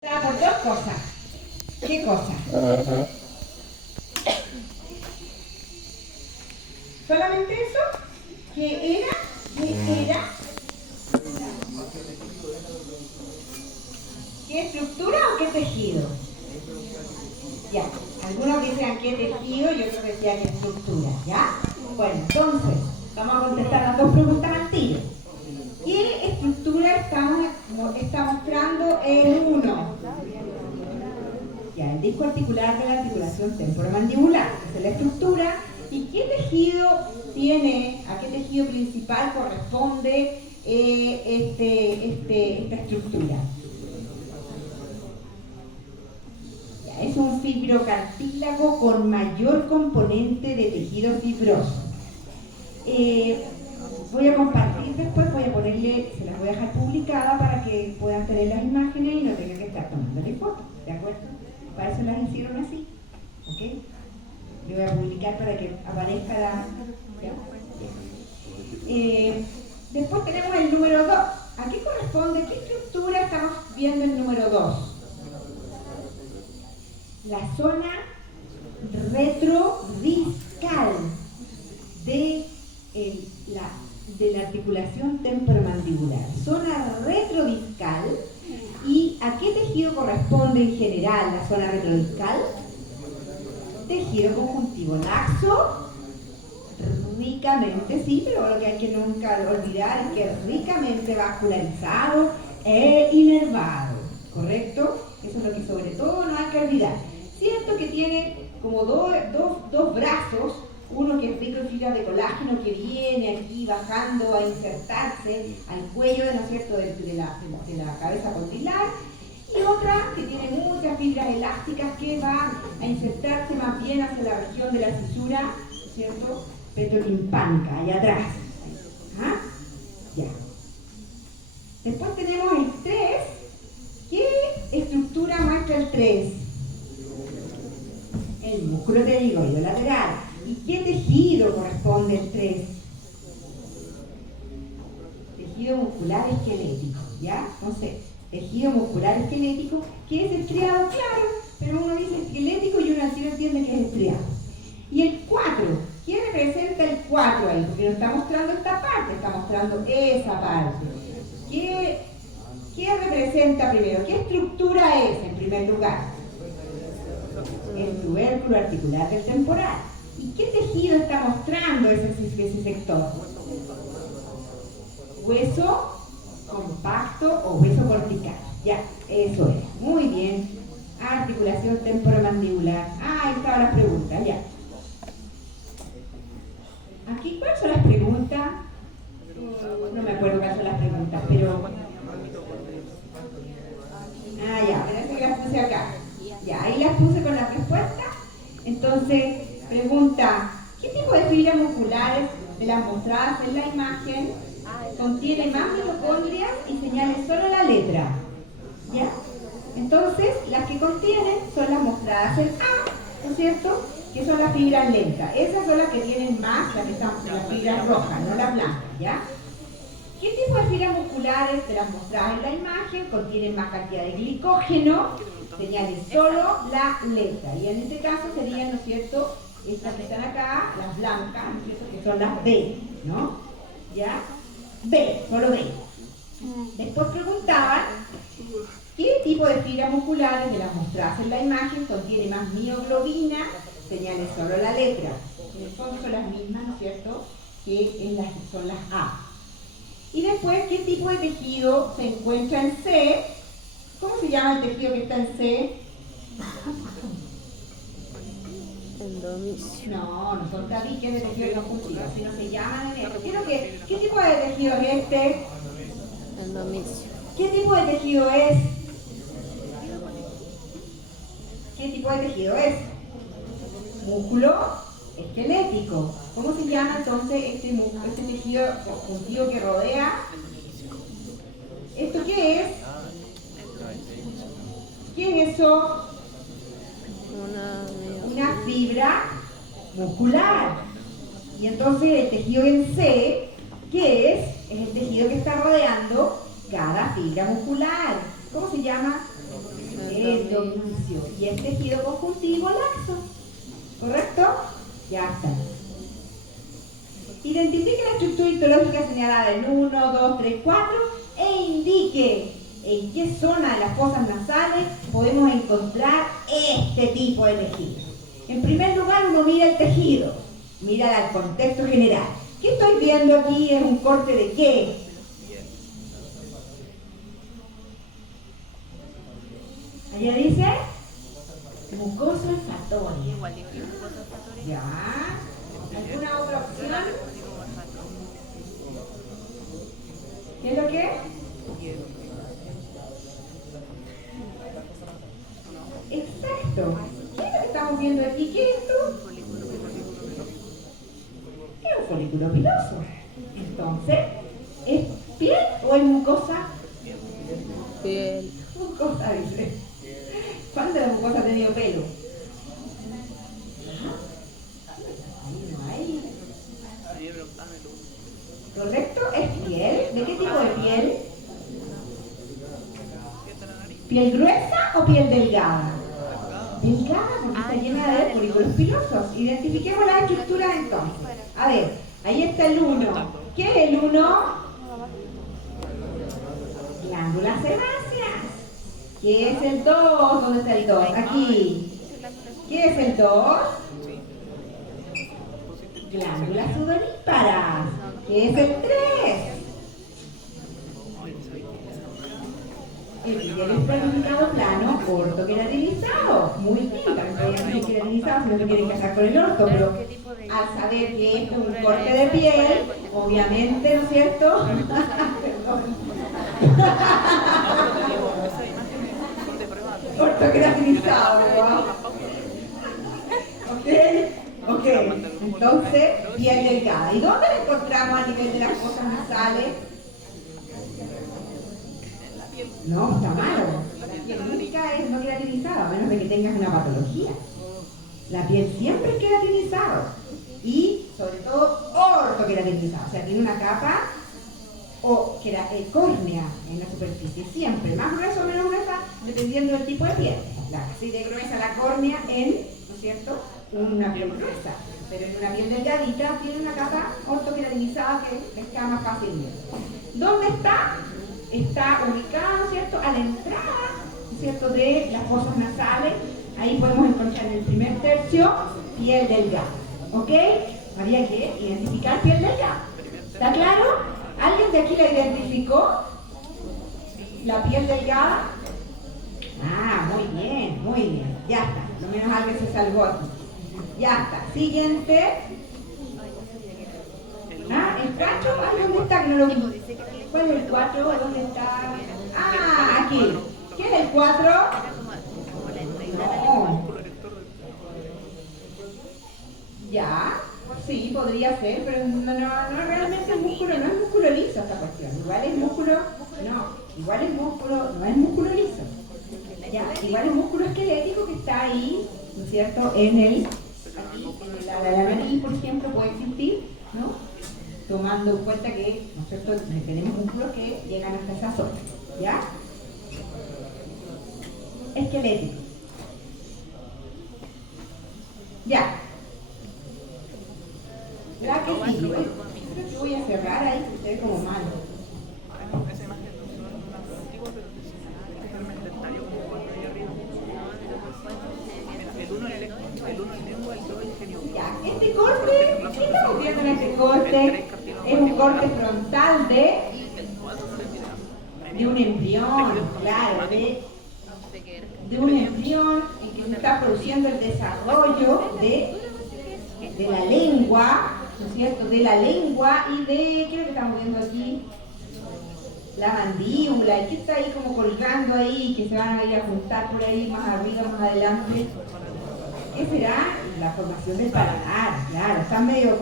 Por dos cosas. ¿Qué cosa? ¿Solamente eso? ¿Qué era? ¿Qué era? ¿Qué estructura o qué tejido? Ya, algunos dicen qué tejido y otros decían qué estructura, ¿ya? Bueno, entonces, vamos a contestar las dos preguntas al tiro. ¿Qué estructura está mostrando el 1? Ya, el disco articular de la articulación temporomandibular, esa es la estructura. ¿Y qué tejido tiene, a qué tejido principal corresponde esta estructura? Ya, es un fibrocartílago con mayor componente de tejido fibroso. Voy a compartir después, voy a ponerle, se las voy a dejar publicada para que puedan tener las imágenes y no tengan que estar tomándole fotos, ¿de acuerdo? Para eso las hicieron así, ¿ok? Le voy a publicar para que aparezca la... después tenemos el número 2. ¿A qué corresponde? ¿Qué estructura estamos viendo en el número 2? La zona retrodiscal de la articulación temporomandibular. Zona retrodiscal. ¿Y a qué tejido corresponde en general la zona retrodiscal? Tejido conjuntivo laxo, ricamente, sí, pero lo que hay que nunca olvidar es que es ricamente vascularizado e inervado, ¿correcto? Eso es lo que sobre todo no hay que olvidar. Cierto que tiene como dos brazos, uno que es rico en fibras de colágeno que viene aquí bajando a insertarse al cuello, ¿no es cierto?, de la cabeza condilar, y otra que tiene muchas fibras elásticas que van a insertarse más bien hacia la región de la fisura, ¿cierto?, petrotimpánica, allá atrás. ¿Ah? Ya. Después tenemos el 3. ¿Qué estructura muestra el 3? El músculo pterigoideo lateral. ¿Y qué tejido corresponde el 3? Tejido muscular esquelético, ¿ya? Entonces, tejido muscular esquelético, que es estriado, claro, pero uno dice esquelético y uno así no entiende que es estriado. Y el 4, ¿qué representa el 4 ahí? Porque no está mostrando esta parte, está mostrando esa parte. ¿Qué representa primero? ¿Qué estructura es en primer lugar? El tubérculo articular del temporal. ¿Y qué tejido está mostrando ese sector? Hueso compacto o hueso cortical. Ya, eso es. Muy bien. Articulación temporomandibular. Ahí estaban las preguntas, ya. Aquí, ¿cuáles son las preguntas? No me acuerdo cuáles son las preguntas, pero... ya, parece que las puse acá. Ya, ahí las puse con las respuestas. Entonces, pregunta, ¿qué tipo de fibras musculares de las mostradas en la imagen contiene más mitocondrias y señale solo la letra? ¿Ya? Entonces, las que contienen son las mostradas en A, ¿no es cierto?, que son las fibras lentas. Esas son las que tienen más, las fibras rojas, no las blancas, ¿ya? ¿Qué tipo de fibras musculares de las mostradas en la imagen contienen más cantidad de glicógeno? Señale solo la letra. Y en este caso serían, ¿no es cierto?, estas que están acá, las blancas, ¿no es cierto?, que son las B, ¿no? ¿Ya? B, solo B. Después preguntaban, ¿qué tipo de fibras musculares de las mostradas en la imagen contiene más mioglobina? Señale solo la letra. En el fondo son las mismas, ¿no es cierto?, que son las A. Y después, ¿qué tipo de tejido se encuentra en C? ¿Cómo se llama el tejido que está en C? Endomisio. No son tabiques de tejido conjuntivo, sino se llaman en esto. ¿Qué tipo de tejido es este? Endomisio. ¿Qué tipo de tejido es? ¿Qué tipo de tejido es? Músculo esquelético. ¿Cómo se llama entonces este tejido conjuntivo que rodea? ¿Esto qué es? ¿Qué es eso? Una fibra muscular. Y entonces el tejido en C, ¿qué es? Es el tejido que está rodeando cada fibra muscular. ¿Cómo se llama? tejido misio y el tejido conjuntivo laxo. ¿Correcto? Ya está. Identifique la estructura histológica señalada en 1, 2, 3, 4 e indique en qué zona de las fosas nasales podemos encontrar este tipo de tejido. En primer lugar, uno mira el tejido, mira el contexto general. ¿Qué estoy viendo aquí? ¿Es un corte de qué? Allá dice mucosa olfatoria. Ya. ¿Alguna otra opción? ¿Qué es lo que? Exacto. ¿Qué es lo que estamos viendo aquí? ¿Qué es esto? Es un folículo piloso. Entonces, ¿es piel o es mucosa? Piel. Mucosa, dice. ¿Cuándo la mucosa ha tenido pelo? Ahí no hay. ¿Correcto? ¿Es piel? ¿De qué tipo de piel? ¿Piel gruesa o piel delgada? Delgada, porque está llena de folículos pilosos. Identifiquemos la estructura entonces. A ver, ahí está el 1. ¿Qué es el 1? Glándulas sebáceas. ¿Qué es el 2? ¿Dónde está el 2? Aquí. ¿Qué es el 2? Glándulas sudoríparas. ¿Qué es el 3? Epitelio planificado plano ortoqueratinizado. Muy bien, también podrían decir queratinizado si no se quieren casar con el orto, pero al saber que esto es un corte de piel, obviamente, ¿no es cierto? Ortoqueratinizado, ¿no? Ok, entonces, piel delgada. ¿Y dónde la encontramos a nivel de las fosas nasales? No, está malo. La piel nunca es no queratinizada, a menos de que tengas una patología. La piel siempre es queratinizada y, sobre todo, ortoqueratinizada. O sea, tiene una capa o córnea en la superficie, siempre, más gruesa o menos gruesa, dependiendo del tipo de piel. Así de gruesa la córnea en, ¿no es cierto?, una piel gruesa, pero en una piel delgadita tiene una capa ortoqueratinizada que está más fácil. ¿Dónde está? Está ubicada, ¿no es cierto?, a la entrada, ¿no es cierto?, de las fosas nasales. Ahí podemos encontrar en el primer tercio piel delgada, ¿ok? Había que identificar piel delgada. ¿Está claro? ¿Alguien de aquí la identificó? ¿La piel delgada? Ah, muy bien, muy bien. Ya está. Lo menos alguien se salvó aquí. Ya está. Siguiente. Ah, el 4. Ay, ¿dónde está? Que no lo vi. ¿Cuál es el 4? ¿Dónde está? Ah, aquí. ¿Qué es el 4? No. Ya. Sí, podría ser, pero no realmente el músculo no es músculo liso esta cuestión. Igual es músculo, igual es músculo, no es músculo liso. Ya, igual es músculo esquelético que está ahí, ¿no es cierto? En el, aquí, en la nariz, por ejemplo, puede existir, ¿no? Tomando en cuenta que, ¿no es cierto?, tenemos músculos que llegan hasta esa zona, ¿ya? Esquelético. Ya. La que sigue. Creo que voy a cerrar ahí, que se ve como malo. Esa imagen no es más antigua, pero es el inventario como cuando ahí arriba. El 1 es lengua, el 2 es genio. Ya, este corte, ¿qué estamos viendo en este corte? Es un corte frontal de un embrión, claro, de un embrión en que se está produciendo el desarrollo de la lengua, ¿no es cierto?, de la lengua y de, ¿qué es lo que estamos viendo aquí? La mandíbula, y que está ahí como colgando ahí, que se van a ir a juntar por ahí más arriba, más adelante. ¿Qué será? La formación del paladar, claro, están medio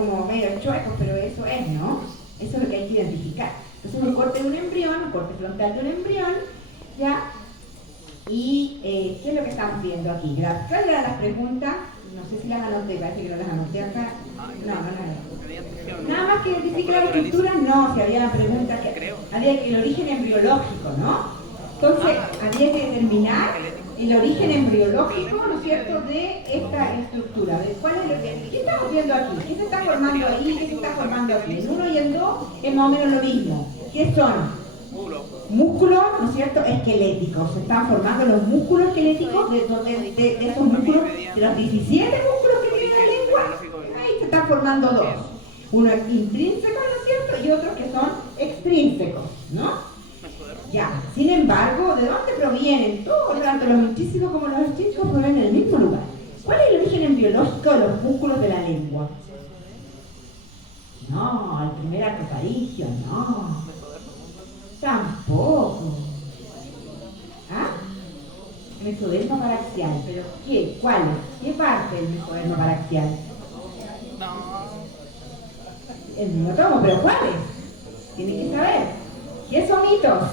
chuecos, pero eso es, ¿no? Eso es lo que hay que identificar. Entonces un corte de un embrión, un corte frontal de un embrión, ¿ya? Y ¿qué es lo que estamos viendo aquí? ¿Cuál era las preguntas? No sé si las anoté, parece que no las anoté acá. No las anoté. Nada más que identifique la estructura, no, si había la pregunta que había que el origen embriológico, ¿no? Entonces, había que determinar el origen embriológico, ¿no es cierto?, de esta estructura. ¿Qué estamos viendo aquí? ¿Qué se está formando ahí? ¿Qué se está formando aquí? El 1 y el 2 es más o menos lo mismo. ¿Qué son? Músculos, ¿no es cierto?, esqueléticos. Se están formando los músculos esqueléticos de esos músculos, de los 17 músculos que tiene la lengua. Ahí se están formando dos. Uno es intrínseco, ¿no es cierto?, y otros que son extrínsecos, ¿no? Ya, sin embargo, ¿de dónde provienen? Todos, tanto los intrínsecos como los extrínsecos, provienen del mismo lugar. ¿Cuál es el origen embriológico de los músculos de la lengua? No, el primer arcofaringio, no. Tampoco. ¿Ah? Mesodermo paraxial, ¿pero qué? ¿Cuál? ¿Qué parte del mesodermo paraxial? No. El miotomo, ¿pero cuáles? Tienen que saber. ¿Qué somitos?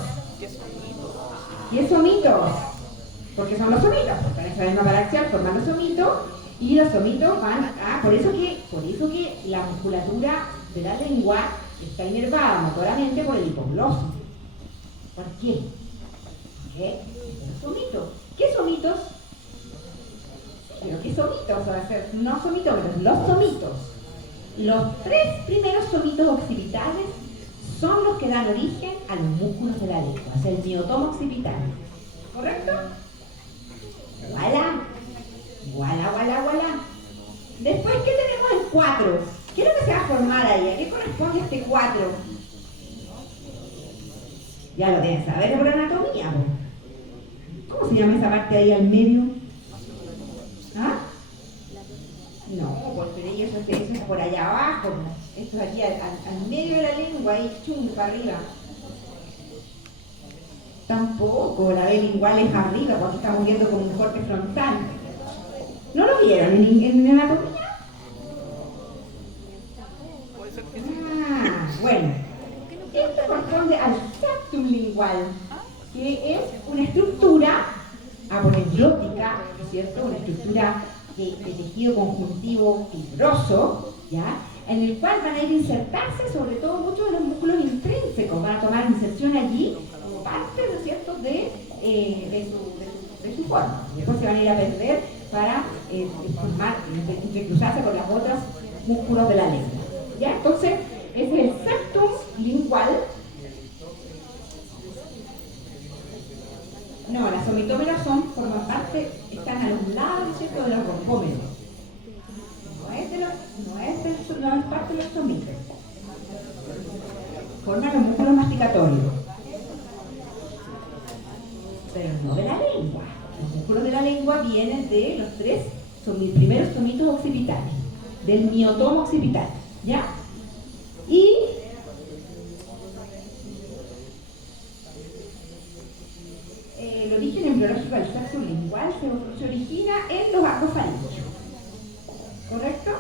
¿Qué somitos? Porque son los somitos, porque el mesodermo paraxial forman los somitos y los somitos van a... Por eso que la musculatura de la lengua está inervada motoramente por el hipoglosis. ¿Por qué? ¿Qué? Los somitos. ¿Qué somitos? ¿Pero qué somitos? Va a ser no somitómetros, los somitos. Los 3 primeros somitos occipitales son los que dan origen a los músculos de la lengua, o sea, el miotomo occipital. ¿Correcto? ¡Voilà! ¡Voilà, voilà, voilà! Después, ¿qué tenemos en 4? ¿Qué es lo que se va a formar ahí? ¿A qué corresponde este 4? Ya lo deben saber por anatomía, ¿no? ¿Cómo se llama esa parte ahí al medio? ¿Ah? No, pues pero eso es por allá abajo, ¿no? Esto es aquí al medio de la lengua, ahí chum, para arriba. Tampoco, la B lingual es arriba, porque estamos viendo como un corte frontal. ¿No lo vieron en anatomía? Ah, bueno. Esto corresponde al septum lingual, que es una estructura aponeuriótica, ¿no es cierto? Una estructura de tejido conjuntivo fibroso, ¿ya? En el cual van a ir a insertarse sobre todo muchos de los músculos intrínsecos, van a tomar inserción allí como parte, ¿no es cierto?, de su forma. Después se van a ir a perder para formar, entrecruzarse con las otras músculos de la lengua, ¿ya? Entonces, ese es el septum lingual. No, las somitómeras forman parte, están a los lados, ¿cierto?, de los rompómeros. No es parte de los somitos. Forman los músculos masticatorios. Pero no de la lengua. Los músculos de la lengua vienen de los 3 primeros somitos occipitales, del miotomo occipital, ¿ya? Y el origen embriológico del sexo lingual se origina en los arcofaringios, ¿correcto?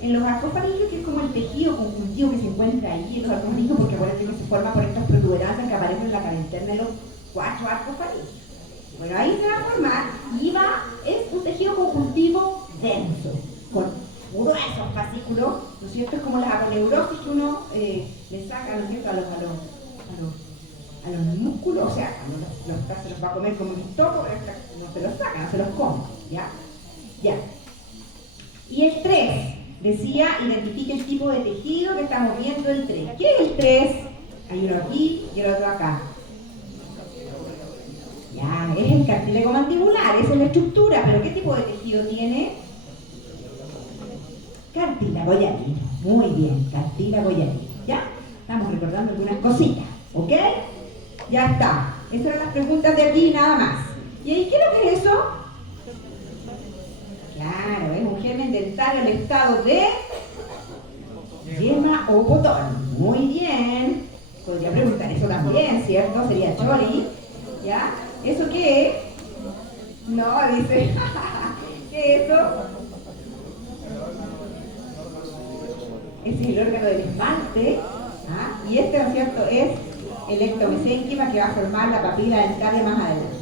En los arcofaringios, que es como el tejido conjuntivo que se encuentra ahí en los arcofaringios, porque acuérdense que se forma por estas protuberancias que aparecen en la cara interna de los 4 arcofaringios. Bueno, ahí se va a formar y es un tejido conjuntivo denso, con gruesos fascículos, ¿no es cierto? Es como las aponeurosis que uno le saca, ¿no es cierto?, a los músculos, o sea, se los va a comer como un topo, pero no se los saca, no se los come, ¿ya? Ya. Y el 3, decía, identifique el tipo de tejido que estamos viendo el 3. ¿Qué es el 3? Hay uno aquí y el otro acá. Ya, es el cartílago mandibular, esa es la estructura, pero ¿qué tipo de tejido tiene? Cartílago llantino. Muy bien, cartílago llantino. ¿Ya? Estamos recordando algunas cositas, ¿ok? Ya está. Esas eran las preguntas de aquí y nada más. ¿Y ahí qué es lo que es eso? Claro, es un germen dentario al estado de yema o botón. Muy bien. Podría preguntar eso también, ¿cierto? Sería chori. ¿Ya? ¿Eso qué es? No, dice. ¿Qué es eso? Ese es el órgano del esmalte. ¿Ah? Y este, ¿no es cierto?, es el ectomesénquima que va a formar la papila dentaria más adelante.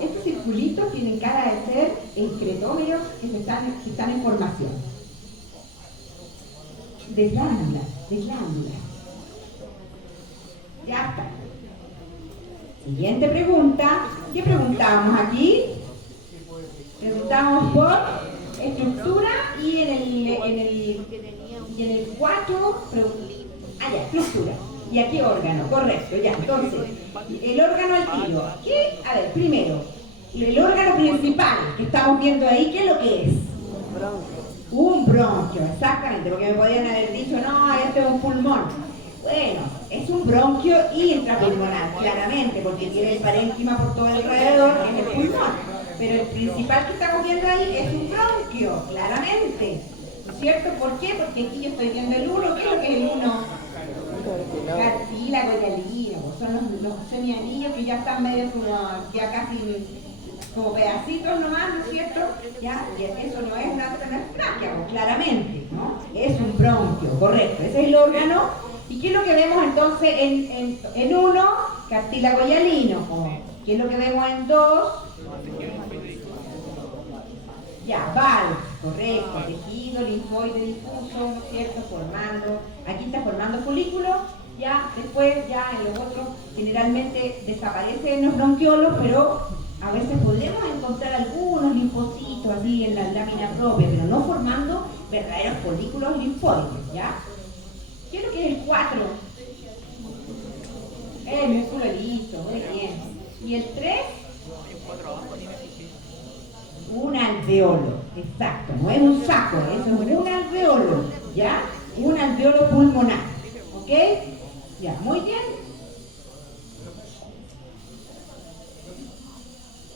Estos circulitos tienen cara de ser excretómeros que están en formación. De glándulas. Ya está. Siguiente pregunta. ¿Qué preguntábamos aquí? Preguntamos por estructura y en el 4, ya, estructura. ¿Y a qué órgano? Correcto, ya. Entonces, el órgano al tiro. ¿Qué? A ver, primero, el órgano principal que estamos viendo ahí, ¿qué es lo que es? Un bronquio, exactamente, porque me podrían haber dicho, no, este es un pulmón. Bueno, es un bronquio intrapulmonar, claramente, porque tiene el parénquima por todo alrededor, que es el pulmón. Pero el principal que estamos viendo ahí es un bronquio, claramente. ¿No es cierto? ¿Por qué? Porque aquí yo estoy viendo el 1. ¿Qué es lo que es el 1? Cartílago y alino, pues son los semianillos que ya están medio como, ya casi como pedacitos nomás, ¿no es cierto? Ya, y eso no es una tráquea, pues, claramente, ¿no? Es un bronquio, correcto, ese es el órgano. ¿Y qué es lo que vemos entonces en 1? Cartílago y alino. ¿Qué es lo que vemos en 2? Ya, VALS, correcto, tejido linfoide difuso, ¿no es cierto? Formando, aquí está formando folículos, ya, después ya en los otros generalmente desaparecen los bronquiolos, pero a veces podemos encontrar algunos linfocitos así en la lámina propia, pero no formando verdaderos folículos linfoides, ¿ya? ¿Qué es lo que es el 4? El músculo liso, muy bien. ¿Y el 3? Un alveolo, exacto, no es un saco, eso es un alveolo, ¿ya? Un alveolo pulmonar, ¿ok? Ya, muy bien.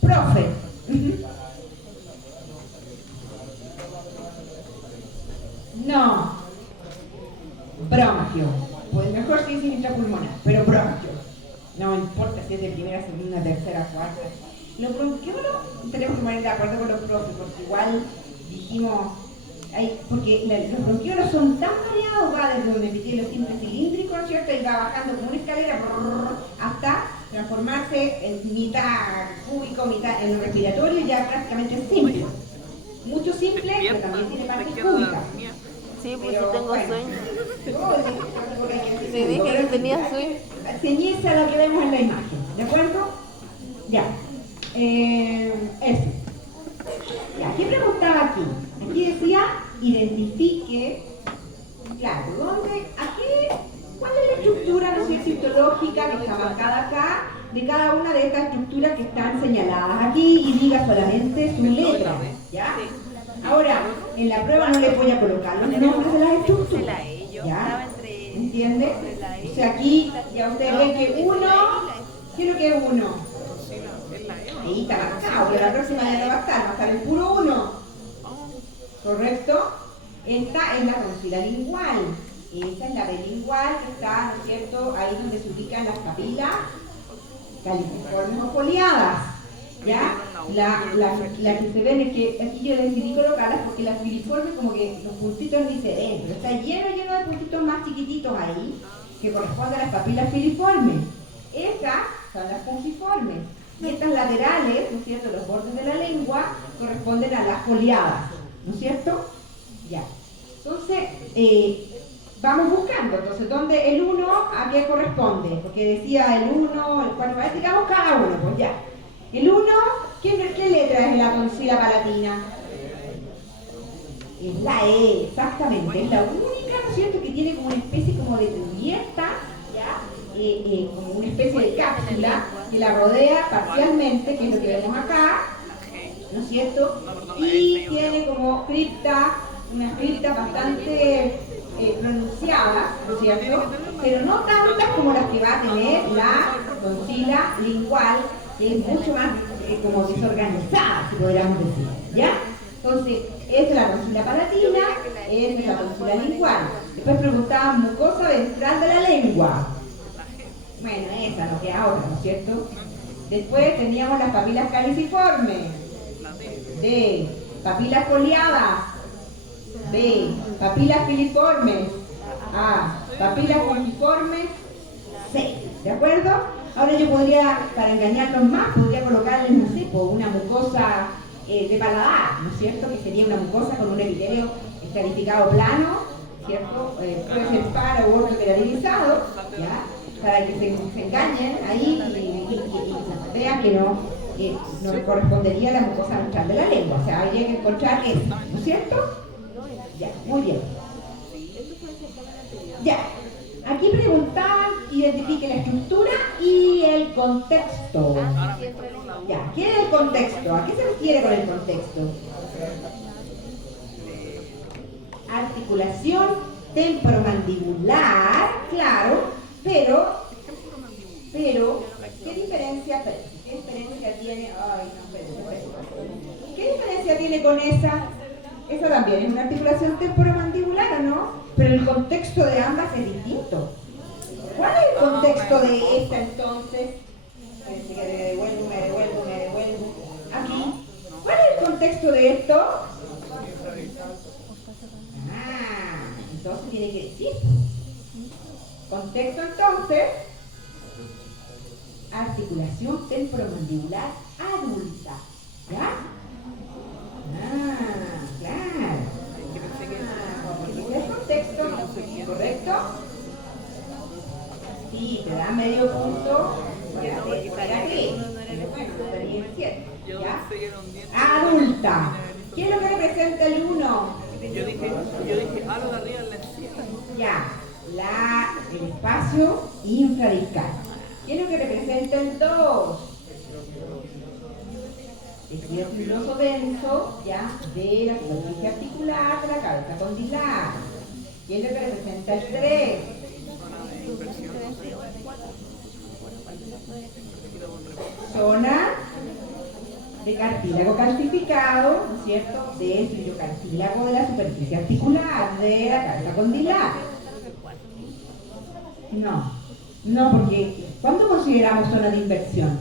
Profe. No. Bronquio. Pues mejor si es intrapulmonar, pero bronquio. No importa si es de primera, segunda, tercera, cuarta. Los bronquiolos tenemos que poner de acuerdo con los profes, porque igual dijimos, porque los bronquiolos son tan variados, va desde un epitelio simple cilíndrico, ¿no es cierto? Y va bajando como una escalera hasta transformarse en mitad cúbico, mitad en lo respiratorio, y ya prácticamente es simple. Mucho simple, pero también tiene partes cúbicas. Sí, pues sí tengo bueno, sueño. Le dije que tenía sueño. Ceñirse a lo que vemos en la imagen, ¿de acuerdo? Ya. Eso. Ya, ¿qué preguntaba aquí? Aquí decía, identifique, claro, ¿cuál es la estructura, no sé, citológica que está marcada acá, de cada una de estas estructuras que están señaladas aquí, y diga solamente su letra, ¿ya? Ahora, en la prueba no le voy a colocar los nombres de las estructuras, ¿ya? ¿Entiende? O sea, aquí ya ustedes ven que 1, ¿qué es lo que es 1? Ahí está marcado, pero la próxima ya no va a estar el puro 1. ¿Correcto? Esta es la tonsila lingual. Esta es la bilingual que está, ¿no es cierto?, ahí donde se ubican las papilas califormes o foliadas. ¿Ya? La que se ven es que aquí yo decidí colocarlas porque las filiformes, como que los puntitos ni se ven, pero está lleno de puntitos más chiquititos ahí que corresponden a las papilas filiformes. Esas son las pungiformes. Y estas laterales, ¿no es cierto?, los bordes de la lengua, corresponden a las foliadas, ¿no es cierto? Ya. Entonces, vamos buscando. Entonces, ¿dónde el 1 a qué corresponde? Porque decía el 1, el 4, digamos cada uno, pues ya. El 1, ¿qué letra es la tonsila palatina? Es la E, exactamente. Es la única, ¿no es cierto?, que tiene como una especie como de cubierta, ¿ya? Como una especie de cápsula que la rodea parcialmente, que es lo que vemos acá, ¿no es cierto? Y tiene como cripta, unas criptas bastante pronunciadas, ¿no es cierto? Pero no tantas como las que va a tener la tonsila lingual, que es mucho más como desorganizada, si podríamos decir, ¿ya? Entonces, esta es la tonsila palatina, esta es la tonsila lingual. Después preguntaban mucosa ventral de la lengua. Bueno, esa no queda otra, ¿no es cierto? Después teníamos las papilas caliciformes. D. Papilas foliadas. B. Papilas filiformes. A. Papilas fungiformes. C. ¿De acuerdo? Ahora yo podría, para engañarlos más, podría colocarles, no sé, una mucosa de paladar, ¿no es cierto? Que sería una mucosa con un epitelio escarificado plano, ¿cierto? Puede ser para u ortoqueratizado, ¿ya? Para que se engañen ahí que no correspondería a la mucosa ventral de la lengua. O sea, habría que encontrar eso, ¿no es cierto? Ya, muy bien. Ya, aquí preguntaban, identifique la estructura y el contexto. Ya, ¿qué es el contexto? ¿A qué se refiere con el contexto? Articulación temporomandibular, claro, pero, ¿qué diferencia tiene? Ay, no, espérate. ¿Qué diferencia tiene con esa? Esa también es una articulación temporomandibular, ¿o no? Pero el contexto de ambas es distinto. ¿Cuál es el contexto de esta entonces? Me devuelvo. Aquí. ¿Cuál es el contexto de esto? Entonces tiene que decir. Contexto entonces. Articulación temporomandibular adulta. ¿Ya? Claro. Porque es el contexto, ¿correcto? Sí, te da medio punto. ¿Para qué? Bueno, estaría cierto. ¿Ya? Adulta. ¿Qué es lo que representa el 1? Yo dije algo de arriba en la encía. Ya, el espacio infradiscal. ¿Qué es lo que representa el 2? Tejido filoso denso, ya, de la superficie articular de la cabeza condilar. ¿Qué es lo que representa el 3? Zona de cartílago calcificado, ¿no es cierto?, del fibrocartílago de la superficie articular de la cabeza condilar. No, porque ¿cuándo consideramos zona de inversión?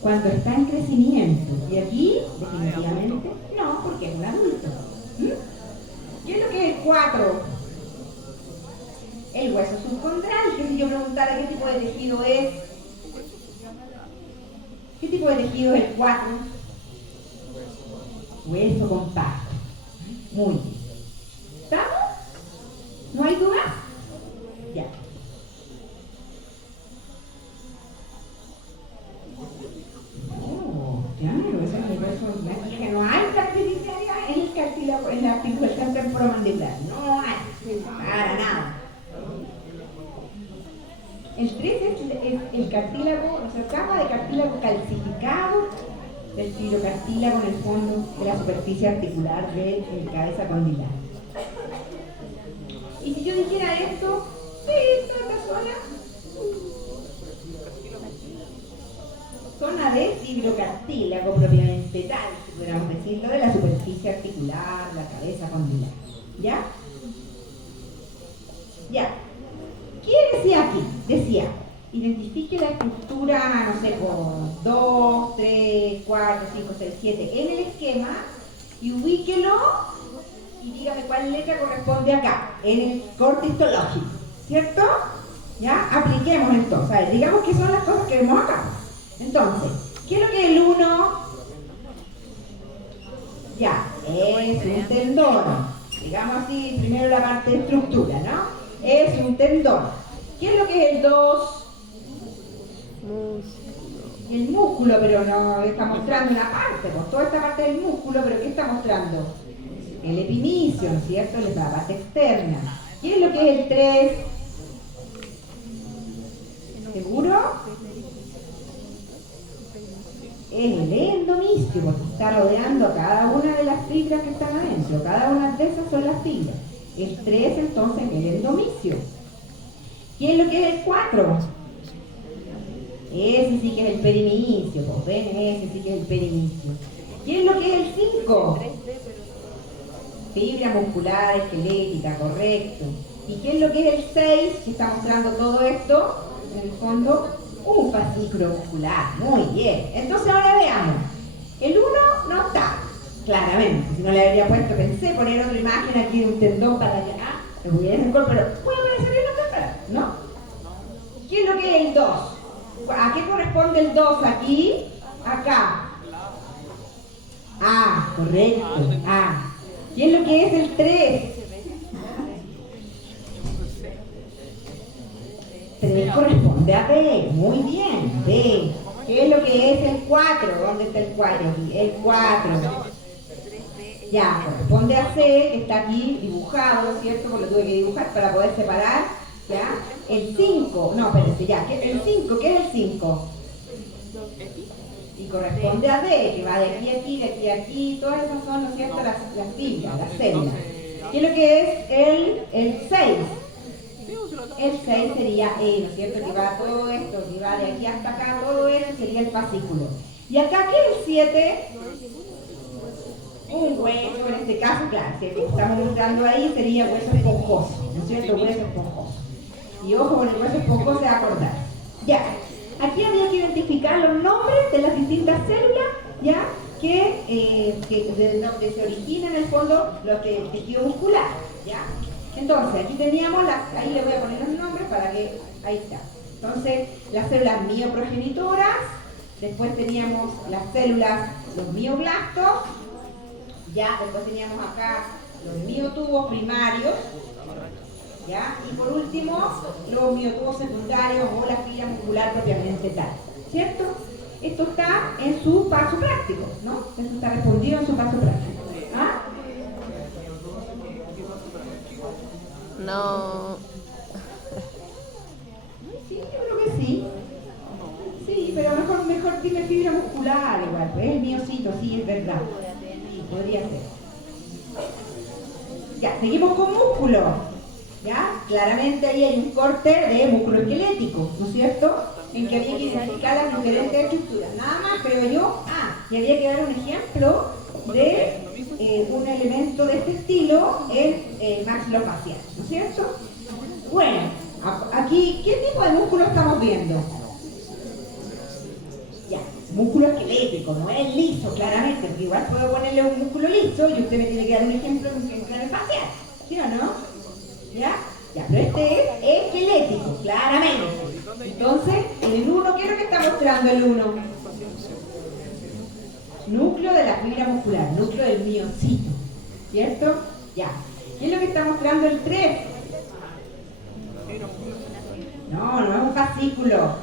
Cuando está en crecimiento. Y aquí, definitivamente, no, porque es un adulto. ¿Qué es lo que es el 4? El hueso subcondral, que si yo preguntara qué tipo de tejido es. ¿Qué tipo de tejido es el 4? Hueso compacto. Muy bien. ¿Estamos? ¿No hay dudas? Ya. Claro, eso es el hueso. Que no hay plasticidad en el cartílago, en la articulación temporomandibular. No hay. Para nada. El 3 es el cartílago, o sea, capa de cartílago calcificado del fibrocartílago en el fondo de la superficie articular de la cabeza condilar. Y si yo dijera esto, sí, toda esta zona de fibrocartílago propiamente tal, si pudiéramos decirlo, de la superficie articular de la cabeza condilar. ¿Ya? Ya. ¿Qué decía aquí? Decía, identifique la estructura, no sé, con 2, 3, 4, 5, 6, 7 en el esquema y ubíquelo y dígame cuál letra corresponde acá, en el corte histológico, ¿cierto? ¿Ya? Apliquemos entonces, a ver, digamos que son las cosas que vemos acá. Entonces, ¿qué es lo que es el 1? Ya, es un tendón. Digamos así, primero la parte de estructura, ¿no? Es un tendón. ¿Qué es lo que es el 2? El músculo, pero no está mostrando una parte, pues toda esta parte del músculo, pero ¿qué está mostrando? El epimicio, ¿no es cierto? La parte externa. ¿Qué es lo que es el 3? ¿Seguro? Es el endomisio, porque está rodeando a cada una de las fibras que están adentro. Cada una de esas son las fibras. El 3 entonces es el endomisio. ¿Qué es lo que es el 4? Ese sí que es el perimisio, pues ven, ese sí que es el perimisio. ¿Qué es lo que es el 5? Fibra muscular esquelética, correcto. ¿Y qué es lo que es el 6? Que está mostrando todo esto, en el fondo, un fascículo muscular. Muy bien. Entonces ahora veamos. El 1 no está, claramente. Si no le habría puesto, pensé poner otra imagen aquí de un tendón para allá. Me voy a hacer gol, pero puede aparecer en otra cara, ¿no? ¿Qué es lo que es el 2? ¿A qué corresponde el 2 aquí? Acá. Ah, correcto. Ah. ¿Qué es lo que es el 3? 3 corresponde a B. Muy bien. B. ¿Qué es lo que es el 4? ¿Dónde está el 4? Aquí, el 4. Ya, corresponde a C, que está aquí dibujado, ¿no es cierto? Porque lo tuve que dibujar para poder separar, ¿ya? El 5, no, espérense, ya, el 5, ¿qué es el 5? Y corresponde a D, que va de aquí a aquí, de aquí a aquí, todas esas son, ¿no es cierto?, las fibras, las células. ¿Qué es lo que es el 6? El 6 sería E, ¿no es cierto?, que va todo esto, que va de aquí hasta acá, todo eso sería el fascículo. Y acá, ¿qué es el 7? Un hueso, en este caso, claro, si estamos mostrando ahí, sería hueso esponjoso, ¿no es cierto?, hueso esponjoso. Y ojo con el hueso esponjoso, se va a acordar. Ya, aquí había que identificar los nombres de las distintas células, ¿ya?, de donde se origina en el fondo el tejido muscular, ¿ya? Entonces, aquí teníamos, ahí le voy a poner los nombres para que, ahí está. Entonces, las células mioprogenitoras, después teníamos las células, los mioblastos, ya, después teníamos acá los miotubos primarios, ¿ya? Y por último, los miotubos secundarios o la fibra muscular propiamente tal, ¿cierto? Esto está en su paso práctico, ¿no? Esto está respondido en su paso práctico. ¿Ah? No. Sí, yo creo que sí. Sí, pero mejor tiene fibra muscular igual, pues es miocito, sí, es verdad. Sí, podría ser. Ya, seguimos con músculo. ¿Ya? Claramente ahí hay un corte de músculo esquelético, ¿no es cierto? En que había que identificar las diferentes estructuras. Nada más, creo yo. Y había que dar un ejemplo de un elemento de este estilo en maxilofacial, ¿no es cierto? Bueno, aquí, ¿qué tipo de músculo estamos viendo? Ya, músculo esquelético, no es liso, claramente, porque igual puedo ponerle un músculo liso y usted me tiene que dar un ejemplo en cráneo facial, ¿sí o no? ¿Ya? Ya, pero este es esquelético, claramente. Entonces, en el 1, ¿qué es lo que está mostrando el 1? Núcleo de la fibra muscular, núcleo del miocito, ¿cierto? Ya. ¿Qué es lo que está mostrando el 3? No es un fascículo.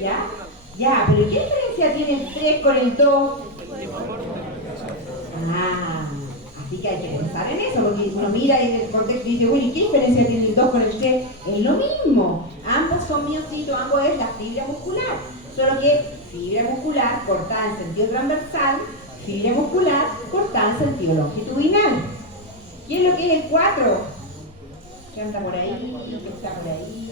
¿Ya? Ya, pero ¿qué diferencia tiene el 3 con el 2? Así que hay que pensar en eso, porque uno mira en el contexto y dice, uy, ¿qué diferencia tiene el 2 con el 3? Es lo mismo, ambos son miocitos, ambos es la fibra muscular, solo que fibra muscular cortada en sentido transversal, fibra muscular cortada en sentido longitudinal. ¿Qué es lo que es el 4? ¿Qué anda por ahí? ¿Qué está por ahí?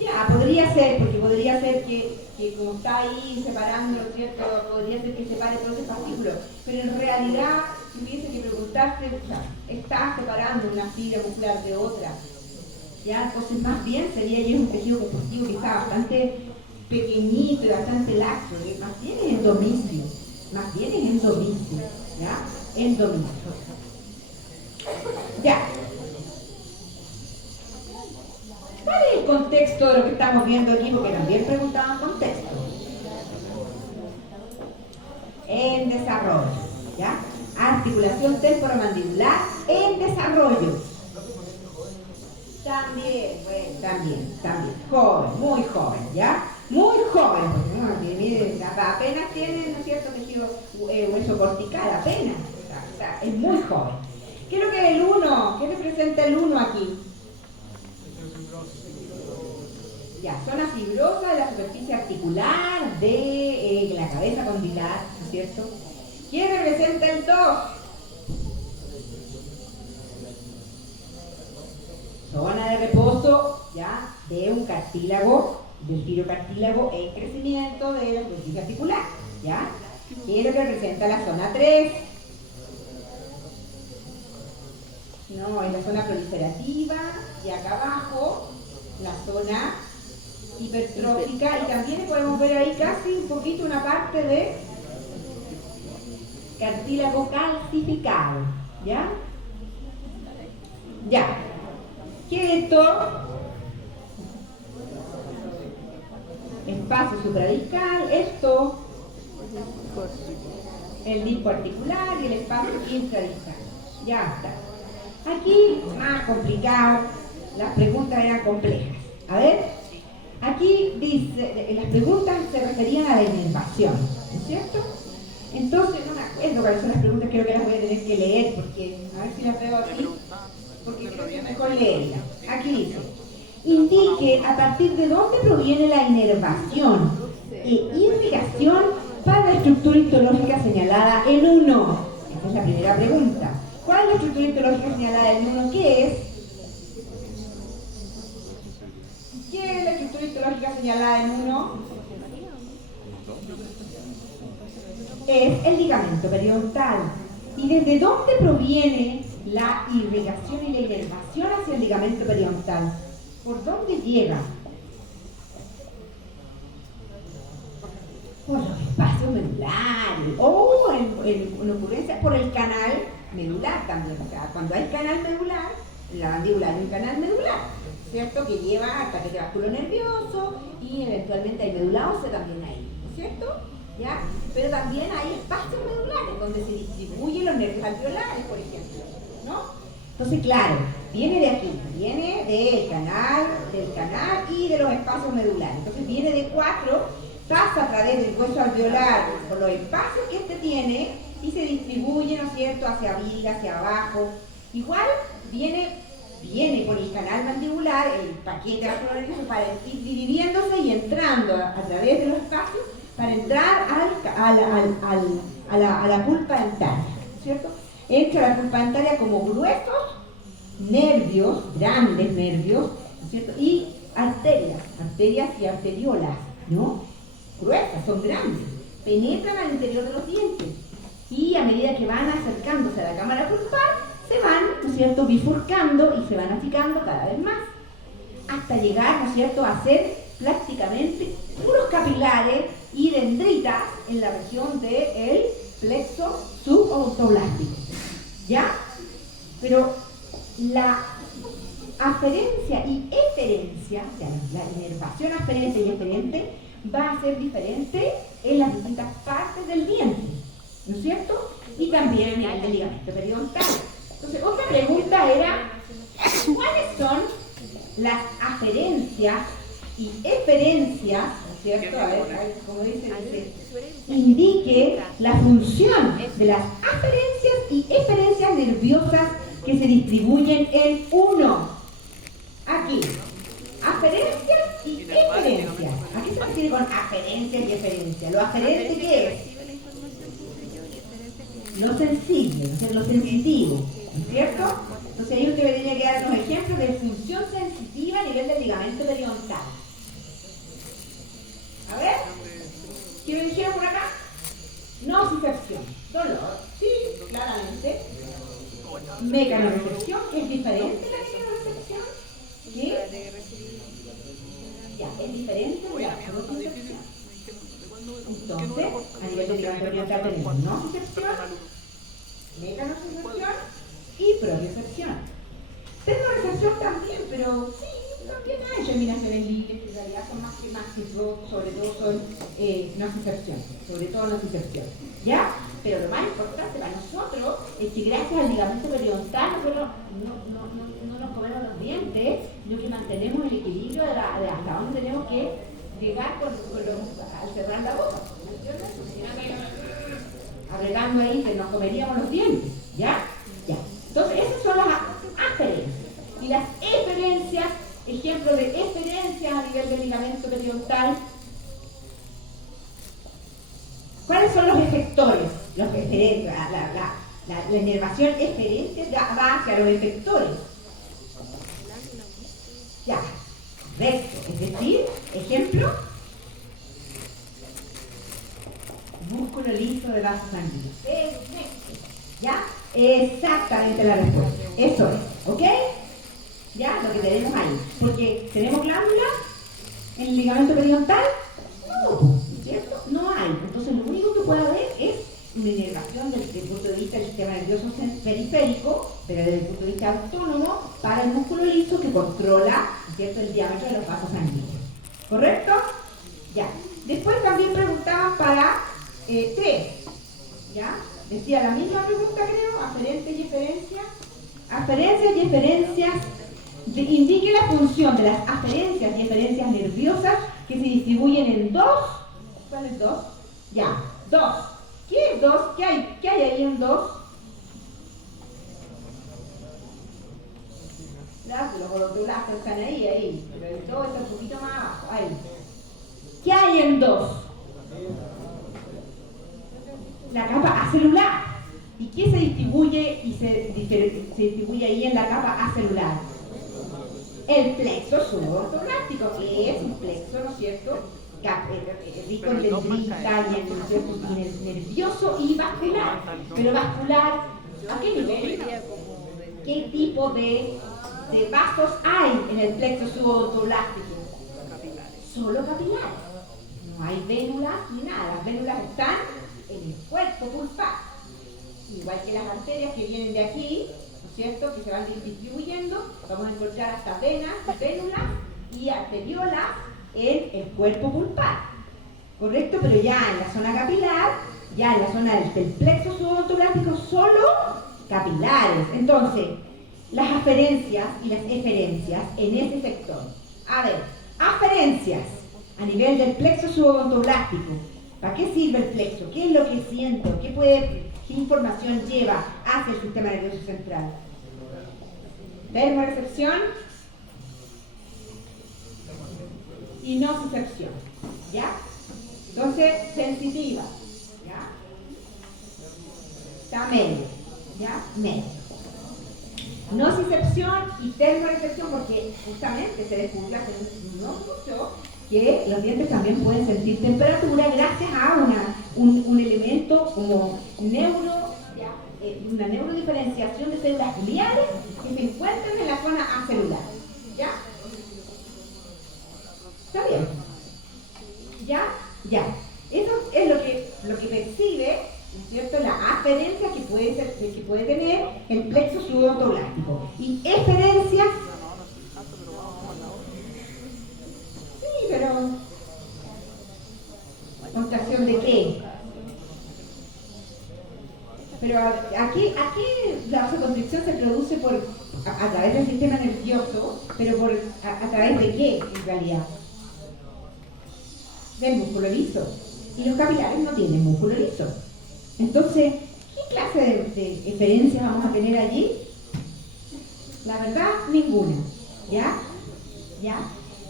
Ya, podría ser, porque podría ser que como está ahí separando, ¿cierto? Podría ser que separe todos esos fascículos, pero en realidad, si hubiese que preguntarse, está separando una fibra muscular de otra, ¿ya? Entonces más bien sería ya un tejido compositivo que está bastante pequeñito y bastante laxo, que más bien es endomisio, ¿ya? Endomisio. Ya. ¿Cuál es el contexto de lo que estamos viendo aquí? Porque también preguntaban contexto. En desarrollo, ¿ya? Articulación temporomandibular en desarrollo. También. Joven, muy joven, ¿ya? Muy joven, porque miren, apenas tiene, ¿no es cierto?, tejido hueso cortical, apenas. O sea, es muy joven. ¿Qué es lo que es el 1? ¿Qué representa el 1 aquí? Ya, zona fibrosa de la superficie articular de la cabeza condilar, ¿no es cierto? ¿Qué representa el 2? Zona de reposo, ya, de un cartílago, del tirocartílago en crecimiento de la superficie articular, ¿ya? ¿Qué es lo que representa la zona 3? No, es la zona proliferativa, y acá abajo, la zona hipertrófica, y también podemos ver ahí casi un poquito una parte de cartílago calcificado, ¿ya? Ya. ¿Qué es esto? Espacio supradiscal, esto, el disco articular y el espacio intradiscal. Ya está. Aquí, más complicado, las preguntas eran complejas. A ver, aquí dice, las preguntas se referían a la inervación, ¿no es cierto? Entonces, no me acuerdo cuáles son las preguntas, creo que las voy a tener que leer, porque a ver si las veo aquí, porque creo que es mejor leerlas. Aquí dice, indique a partir de dónde proviene la inervación e irrigación para la estructura histológica señalada en 1. Esta es la primera pregunta. ¿Cuál es la estructura histológica señalada en 1? ¿Qué es? ¿Qué es la estructura histológica señalada en 1? Es el ligamento periodontal. ¿Y desde dónde proviene la irrigación y la inervación hacia el ligamento periodontal? ¿Por dónde llega? Por los espacios medulares, o en ocurrencia por el canal medular también. O sea, cuando hay canal medular, en la mandíbula hay un canal medular, ¿cierto? Que lleva al paquete vasculonervioso y eventualmente hay médula ósea también ahí, ¿no es cierto? ¿Ya? Pero también hay espacios medulares donde se distribuyen los nervios alveolares, por ejemplo, ¿no? Entonces, claro, viene de aquí, viene del canal y de los espacios medulares. Entonces viene de 4, pasa a través del hueso alveolar por los espacios que este tiene y se distribuye, ¿no es cierto?, hacia arriba, hacia abajo. Igual viene por el canal mandibular, el paquete vasculonervioso, para ir dividiéndose y entrando a través de los espacios para entrar a la pulpa dentaria, ¿cierto? Entra a la pulpa dentaria como gruesos nervios, grandes nervios, ¿no es cierto? Y arterias y arteriolas, ¿no? Gruesas, son grandes, penetran al interior de los dientes y a medida que van acercándose a la cámara pulpar, se van, ¿no es cierto?, bifurcando y se van achicando cada vez más, hasta llegar, ¿no es cierto?, a ser prácticamente puros capilares y dendritas en la región del plexo subodontoblástico, ¿ya? Pero la aferencia y eferencia, o sea, la inervación aferente y eferente, va a ser diferente en las distintas partes del diente, ¿no es cierto? Y también a nivel del ligamento periodontal. Entonces, otra pregunta era, ¿cuáles son las aferencias y eferencias, ¿no es cierto? A ver, como dice, indique la función de las aferencias y eferencias nerviosas que se distribuyen en 1. Aquí, aferencias y eferencias. ¿A qué se refiere con aferencias y eferencias? ¿Lo aferente qué es? Lo sensible, o sea, lo sensitivo, ¿no es cierto? Entonces ahí usted debería que dar unos ejemplos de función sensitiva a nivel del ligamento periodontal. A ver, ¿qué me dijeron por acá? Nocicepción, dolor, sí, claramente. Mecanorecepción, que es diferente a la mecanorecepción. ¿Qué? Ya, es diferente de la nocicepción. Entonces, a nivel del ligamento periodontal tenemos nocicepción, mecanorecepción y propriocepción. Termorecepción también, pero sí, también hay germinaciones libres que en realidad son más que sobre todo son nocicepción, sobre todo nocicepción, ¿ya? Pero lo más importante para nosotros es que gracias al ligamento periodontal nosotros no nos comemos los dientes, sino que mantenemos el equilibrio de hasta donde tenemos que llegar al cerrar la boca, ¿me entiendes? Agregando ahí que nos comeríamos los dientes, ¿ya? Ya. Entonces esas son las aferencias. Y las eferencias, ejemplo de eferencias a nivel del ligamento periodontal. ¿Cuáles son los efectores? La inervación eferente va hacia los efectores. Ya, correcto. Es decir, ejemplo, músculo liso de vaso sanguíneo. ¿Ya? Exactamente la respuesta. Eso es, ¿ok? ¿Ya? Lo que tenemos ahí. Porque tenemos glándulas en el ligamento periodontal. No, ¿cierto? No hay. Entonces lo único que puede haber es una inervación desde el punto de vista del sistema nervioso periférico, pero desde el punto de vista autónomo, para el músculo liso que controla, ¿cierto?, el diámetro de los vasos sanguíneos. ¿Correcto? Ya. Después también preguntaban para 3. ¿Ya? Decía la misma pregunta, creo, aferencias y eferencias. Aferencias y eferencias Indique la función de las aferencias y eferencias nerviosas que se distribuyen en dos. ¿Cuál es dos? Ya, dos. ¿Qué es dos? ¿Qué hay ahí en dos? Los globulares están ahí, pero el dos está un poquito más abajo, ahí. ¿Qué hay en dos? La capa acelular. ¿Y qué se distribuye se distribuye ahí en la capa acelular? El plexo subortognástico, que es un plexo, ¿no es cierto? Rico en dendrita y en el nervioso y vascular. Pero vascular, ¿a qué nivel? ¿Qué tipo de vasos hay en el plexo subortognástico? Solo capilares. No hay vénulas ni nada. Las vénulas están en el cuerpo pulpar. Igual que las arterias que vienen de aquí, ¿no es cierto?, que se van distribuyendo, vamos a encontrar hasta venas, vénulas y arteriolas en el cuerpo pulpar, ¿correcto? Pero ya en la zona capilar, ya en la zona del plexo subodontogláctico, solo capilares. Entonces, las aferencias y las eferencias en ese sector. A ver, aferencias a nivel del plexo subodontogláctico. ¿Para qué sirve el plexo? ¿Qué es lo que siento? ¿Qué información lleva hacia el sistema nervioso central? Termorrecepción y nocicepción, ¿ya? Entonces, sensitiva, ¿ya? Está medio, ¿ya? Medio. Nocicepción y termorrecepción, porque justamente se descubrió hace no mucho que los dientes también pueden sentir temperatura gracias a un elemento como una neurodiferenciación de células gliales que se encuentran en la zona acelular. ¿Ya? ¿Está bien? ¿Ya? Ya. Eso es lo que percibe, ¿no es cierto?, la aferencia que puede tener el plexo subodontogláctico. Y eferencias. Sí, pero ¿contracción de qué? Pero aquí la vasoconstricción se produce a través del sistema nervioso, pero a través de qué en realidad? Del músculo liso. Y los capilares no tienen músculo liso. Entonces, ¿qué clase de eferencias vamos a tener allí? La verdad, ninguna. ¿Ya? ¿Ya?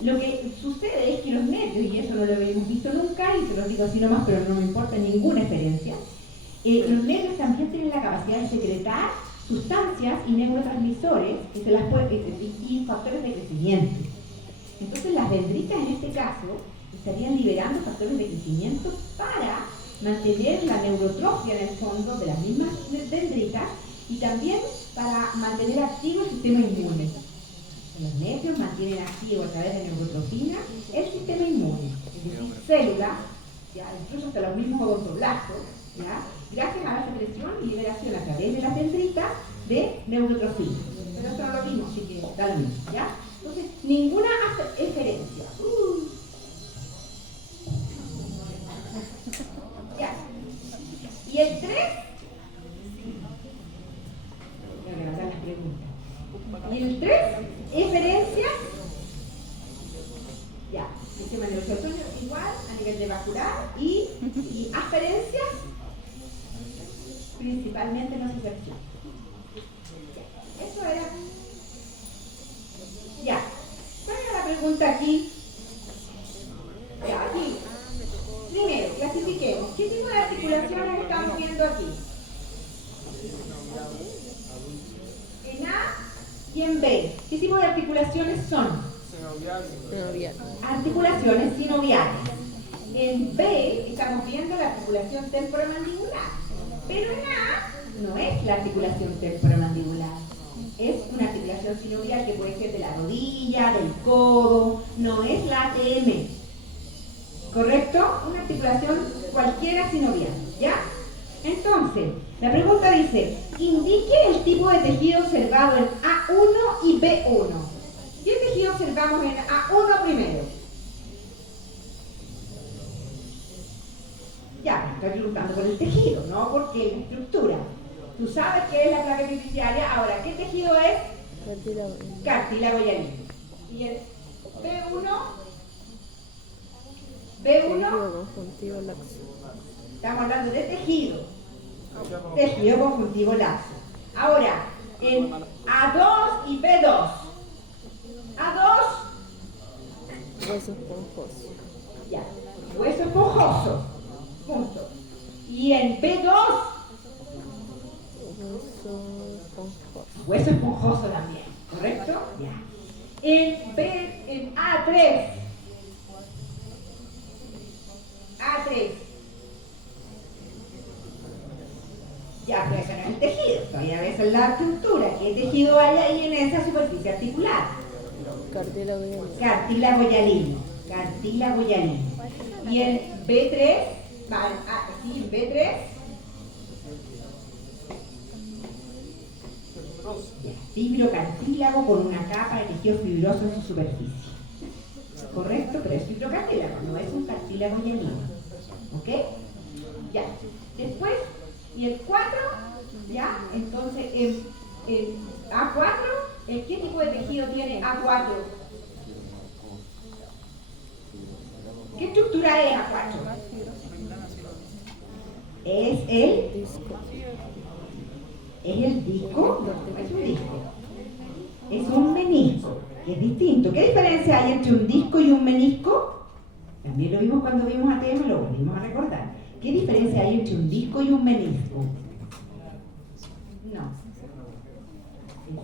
Lo que sucede es que los nervios, y eso no lo habíamos visto nunca, y se los digo así nomás, pero no me importa ninguna experiencia, los nervios también tienen la capacidad de secretar sustancias y neurotransmisores que se las y factores de crecimiento. Entonces las dendritas en este caso estarían liberando factores de crecimiento para mantener la neurotrofia en el fondo de las mismas dendritas y también para mantener activo el sistema inmune. Los nervios mantienen activo a través de neurotrofina el sistema inmune, es decir, células, ¿ya?, incluso hasta los mismos odontoblastos, ¿ya?, gracias a la secreción y liberación a través de las dendritas de neurotrofina. Pero esto no lo vimos, así que da lo mismo, ¿ya? Entonces, ninguna eferencia. Ya. ¿Y el 3? Voy a levantar las preguntas. ¿Y el 3? Eferencias. Ya. Sistema nervioso igual a nivel de vascular y aferencias principalmente nocicepción. Ya. Eso era. Ya. ¿Cuál era la pregunta aquí? Ya, aquí. Primero, clasifiquemos. ¿Qué tipo de articulaciones estamos viendo aquí? En A y en B. ¿Qué tipo de articulaciones son? Articulaciones sinoviales. En B estamos viendo la articulación temporomandibular. Pero en A no es la articulación temporomandibular. Es una articulación sinovial que puede ser de la rodilla, del codo, no es la ATM. ¿Correcto? Una articulación cualquiera sinovial, ¿ya? Entonces, la pregunta dice, indique el tipo de tejido observado en A1 y B1. ¿Qué tejido observamos en A1 primero? Ya, estoy preguntando por el tejido, no porque la estructura. Tú sabes qué es la placa epifisiaria. Ahora, ¿qué tejido es? Cartílago hialino. Y el B1, B1, Conjuntivo laxo. estamos hablando de tejido. Tejido conjuntivo laxo. Ahora, en A2 y B2. A2, Hueso esponjoso. ya, hueso esponjoso. Punto. Y en B2, Hueso esponjoso. hueso esponjoso también. ¿Correcto? Ya. En A3. A3. Ya, pero eso no es el tejido. Todavía ves en la estructura. ¿Qué tejido hay ahí en esa superficie articular? Cartílago hialino. Cartílago hialino. Cartílago hialino. Y en B3, sí, en B3. Ya, fibrocartílago con una capa de tejido fibroso en su superficie. Correcto, pero es fibrocartílago, no es un cartílago hialino. ¿Ok? Ya. Después, y el 4, ya, entonces en A4, ¿qué tipo de tejido tiene A4? ¿Qué estructura es A4? Es el Disco. disco, no es un disco, es un menisco, que es distinto. ¿Qué diferencia hay entre un disco y un menisco? También lo vimos cuando vimos ATM, lo volvimos a recordar. ¿Qué diferencia hay entre un disco y un menisco? No.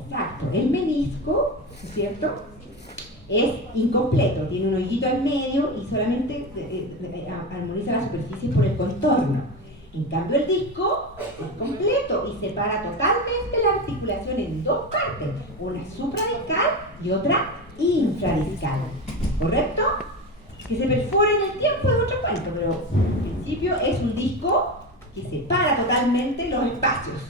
Exacto, el menisco, ¿cierto? Es incompleto, tiene un hoyito en medio y solamente armoniza la superficie por el contorno. En cambio el disco es completo y separa totalmente la articulación en dos partes, una supradiscal y otra infradiscal. ¿Correcto? Que se perfora en el tiempo es otro cuento, pero en principio es un disco que separa totalmente los espacios.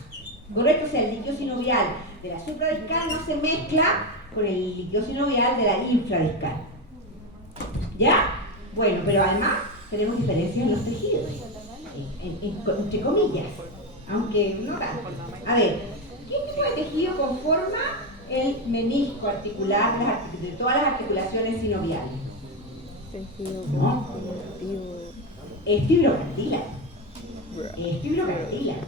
¿Correcto? O sea, el líquido sinovial de la supradiscal no se mezcla con el líquido sinovial de la infradiscal. ¿Ya? Bueno, pero además tenemos diferencias en los tejidos. Entre comillas, aunque no tanto. A ver, ¿qué tipo de tejido conforma el menisco articular de todas las articulaciones sinoviales? Tejido No. conjuntivo. Es fibrocartílago. Es fibrocartílago.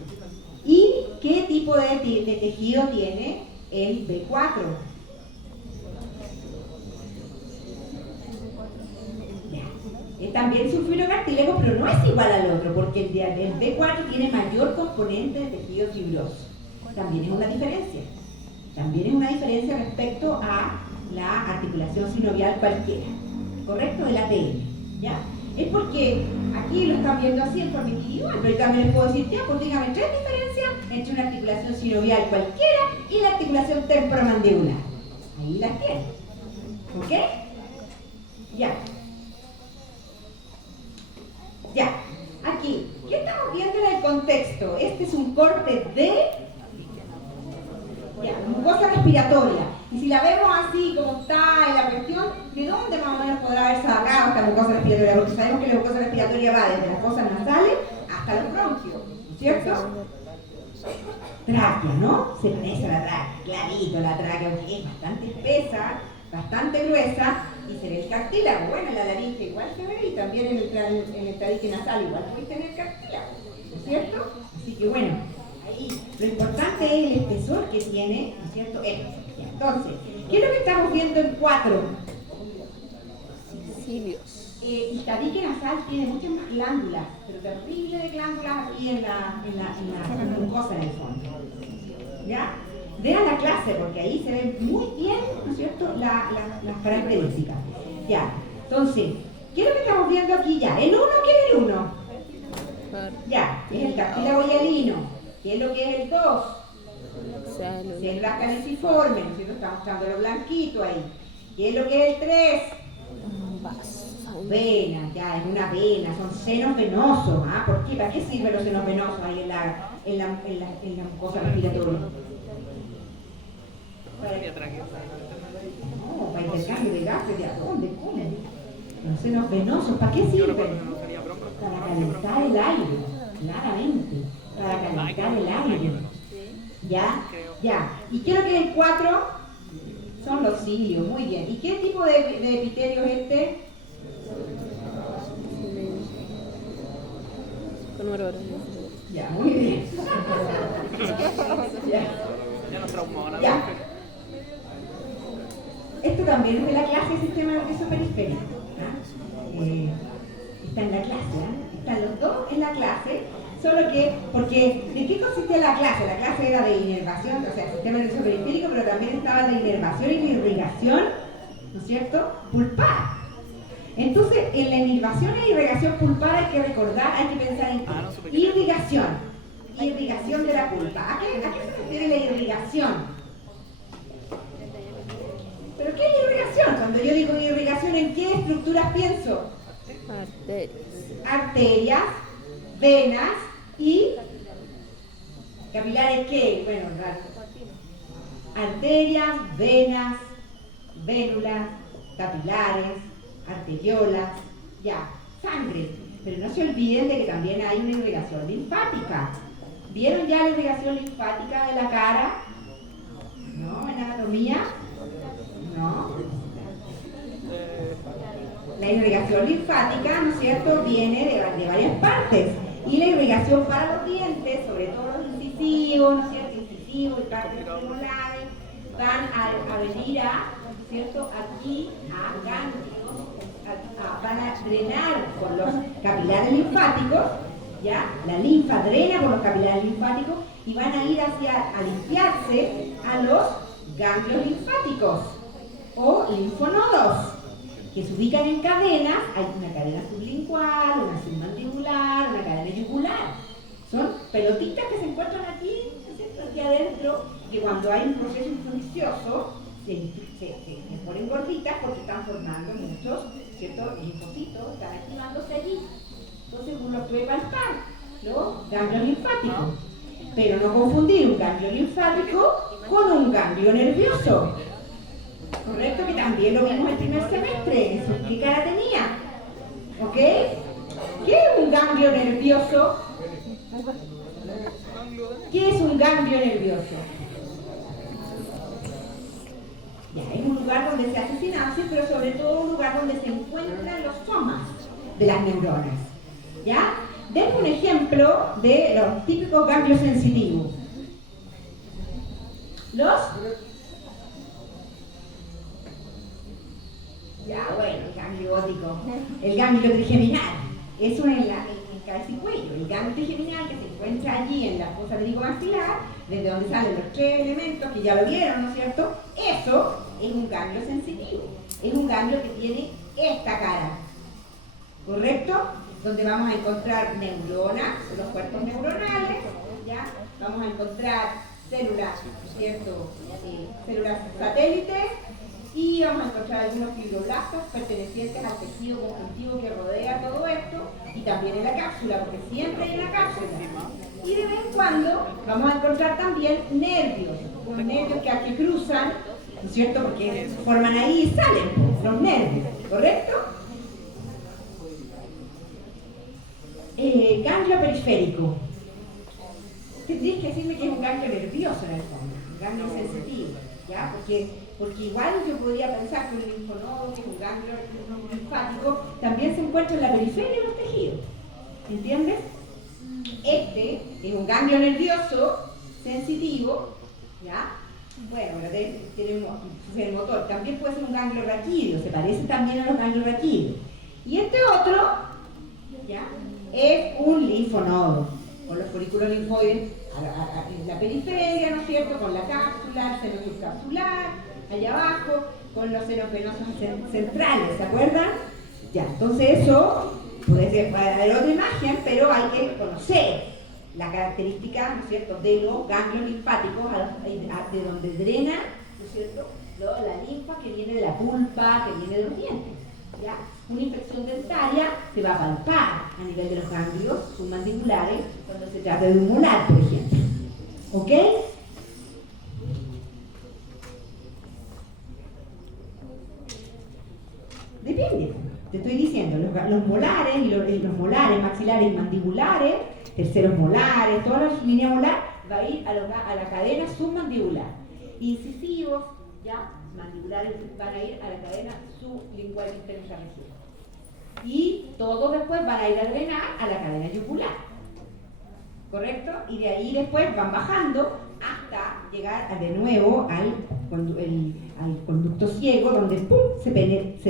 ¿Y qué tipo de tejido tiene el B4? También es un fibrocartílago, pero no es igual al otro, porque el B4 tiene mayor componente de tejido fibroso. También es una diferencia. También es una diferencia respecto a la articulación sinovial cualquiera. ¿Correcto? Del ATM. ¿Ya? Es porque aquí lo están viendo así en forma individual, pero yo también les puedo decir, ya, pues dígame 3 diferencias entre una articulación sinovial cualquiera y la articulación temporomandibular. Ahí las tienen. ¿Ok? Ya. Ya, aquí, ¿qué estamos viendo en el contexto? Este es un corte de mucosa respiratoria. Y si la vemos así como está en la cuestión, ¿de dónde más o menos podrá haber sacado esta mucosa respiratoria? Porque sabemos que la mucosa respiratoria va desde las fosas nasales hasta los bronquios, ¿cierto? Tráquea, ¿no? Se parece a la tráquea, clarito la tráquea, aunque es bastante espesa, bastante gruesa, y se ve el cartílago. Bueno, en la laringe igual se ve, y también en el tabique nasal igual puede tener cartílago, ¿no es cierto? Así que bueno, ahí lo importante es el espesor que tiene, ¿no es cierto? Entonces, ¿qué es lo que estamos viendo en 4? Cilios. El tabique nasal tiene muchas más glándulas, pero terrible de glándulas aquí en la mucosa en el fondo. ¿Ya? Vean la clase, porque ahí se ven muy bien, ¿no es cierto?, las características. Ya, entonces, ¿qué es lo que estamos viendo aquí ya? ¿El 1 qué es el 1? Ya, es el cartílago hialino. ¿Qué es lo que es el 2? Células caniciformes, ¿no es cierto? Está mostrando lo blanquito ahí. ¿Qué es lo que es el 3? Vena, ya, es una vena, son senos venosos. ¿Ah? ¿Por qué? ¿Para qué sirven los senos venosos ahí en la mucosa respiratoria? No, para intercambio de gases, ¿de dónde? ¿Cómo? Los senos venosos, ¿para qué sirven? Para calentar el aire, claramente. Para calentar el aire. ¿Ya? Ya. ¿Y qué es lo que es el 4? Son los cilios, muy bien. ¿Y qué tipo de epitelio es este? Con oro. Ya, muy bien. Ya. Ya nos traumó ahora. Ya. Esto también es de la clase de sistema nervioso periférico. Está en la clase, ¿eh? Están los dos en la clase, solo que, porque, ¿de qué consistía la clase? La clase era de inervación, o sea, sistema nervioso periférico, pero también estaba la inervación y la irrigación, ¿no es cierto? Pulpar. Entonces, en la inervación e irrigación pulpar hay que recordar, hay que pensar en irrigación de la pulpa. ¿A qué se refiere la irrigación? ¿Pero qué es irrigación? Cuando yo digo irrigación, ¿en qué estructuras pienso? Arterias, venas y capilares, ¿qué? Bueno, arterias, venas, vénulas, capilares, arteriolas, ya, sangre. Pero no se olviden de que también hay una irrigación linfática. ¿Vieron ya la irrigación linfática de la cara? ¿No? ¿En anatomía? ¿No? La irrigación linfática, ¿no es cierto?, viene de varias partes. Y la irrigación para los dientes, sobre todo los incisivos, ¿no es cierto?, incisivos y partes premolares, van a venir ¿no es cierto?, aquí a ganglios, van a drenar por los capilares linfáticos, ¿ya? La linfa drena por los capilares linfáticos y van a ir a limpiarse a los ganglios linfáticos o linfonodos, que se ubican en cadenas. Hay una cadena sublingual, una submandibular, una cadena yugular. Son pelotitas que se encuentran aquí, aquí adentro, que cuando hay un proceso infeccioso se ponen gorditas porque están formando muchos, ¿cierto?, linfocitos, están activándose allí. Entonces uno puede palpar los ganglios linfáticos, pero no confundir un ganglio linfático con un ganglio nervioso. Correcto, que también lo vimos el primer semestre. ¿Qué cara tenía? ¿Ok? ¿Qué es un ganglio nervioso? ¿Qué es un ganglio nervioso? Ya, es un lugar donde se hace sinapsis, pero sobre todo un lugar donde se encuentran los somas de las neuronas. ¿Ya? Denme un ejemplo de los típicos ganglios sensitivos. Ya, bueno, el ganglio óptico. El ganglio trigeminal. Eso es en cabeza y cuello. El ganglio trigeminal que se encuentra allí en la fosa trigomaxilar, desde donde salen los tres elementos, que ya lo vieron, ¿no es cierto? Eso es un ganglio sensitivo. Es un ganglio que tiene esta cara. ¿Correcto? Donde vamos a encontrar neuronas, los cuerpos neuronales, ¿ya? Vamos a encontrar células, ¿cierto? Células satélites, y vamos a encontrar algunos fibroblastos pertenecientes al tejido conjuntivo que rodea todo esto, y también en la cápsula, porque siempre hay una cápsula. Y de vez en cuando vamos a encontrar también nervios, unos nervios que cruzan, ¿no es cierto?, porque se forman ahí y salen los nervios, ¿correcto? Ganglio periférico. Tendrías que decirme que es un ganglio nervioso en el fondo, un ganglio sensitivo, ¿ya? Porque igual yo podría pensar que un linfonodo, que es un ganglio linfático, también se encuentra en la periferia de los tejidos. ¿Entiendes? Este es un ganglio nervioso sensitivo, ¿ya? Bueno, tiene un motor. También puede ser un ganglio raquídeo, se parece también a los ganglios raquídeos. Y este otro, ¿ya?, es un linfonodo, con los folículos linfoides en la periferia, ¿no es cierto?, con la cápsula, el seno subcapsular, allá abajo, con los senos venosos centrales, ¿se acuerdan? Ya, entonces eso puede ser para dar otra imagen, pero hay que conocer la característica, ¿no es cierto?, de los ganglios linfáticos, de donde drena, ¿no es cierto?, la linfa que viene de la pulpa, que viene de los dientes. ¿Ya? Una infección dentaria se va a palpar a nivel de los ganglios submandibulares cuando se trata de un molar, por ejemplo. ¿Ok? Depende. Te estoy diciendo, los molares y los molares maxilares y mandibulares, terceros molares, toda la línea molar va a ir a la cadena submandibular. Incisivos, ¿ya?, mandibulares van a ir a la cadena sublingual interfaringea. Y todos después van a ir a drenar a la cadena yugular. ¿Correcto? Y de ahí después van bajando hasta llegar de nuevo al conducto ciego, donde ¡pum! Se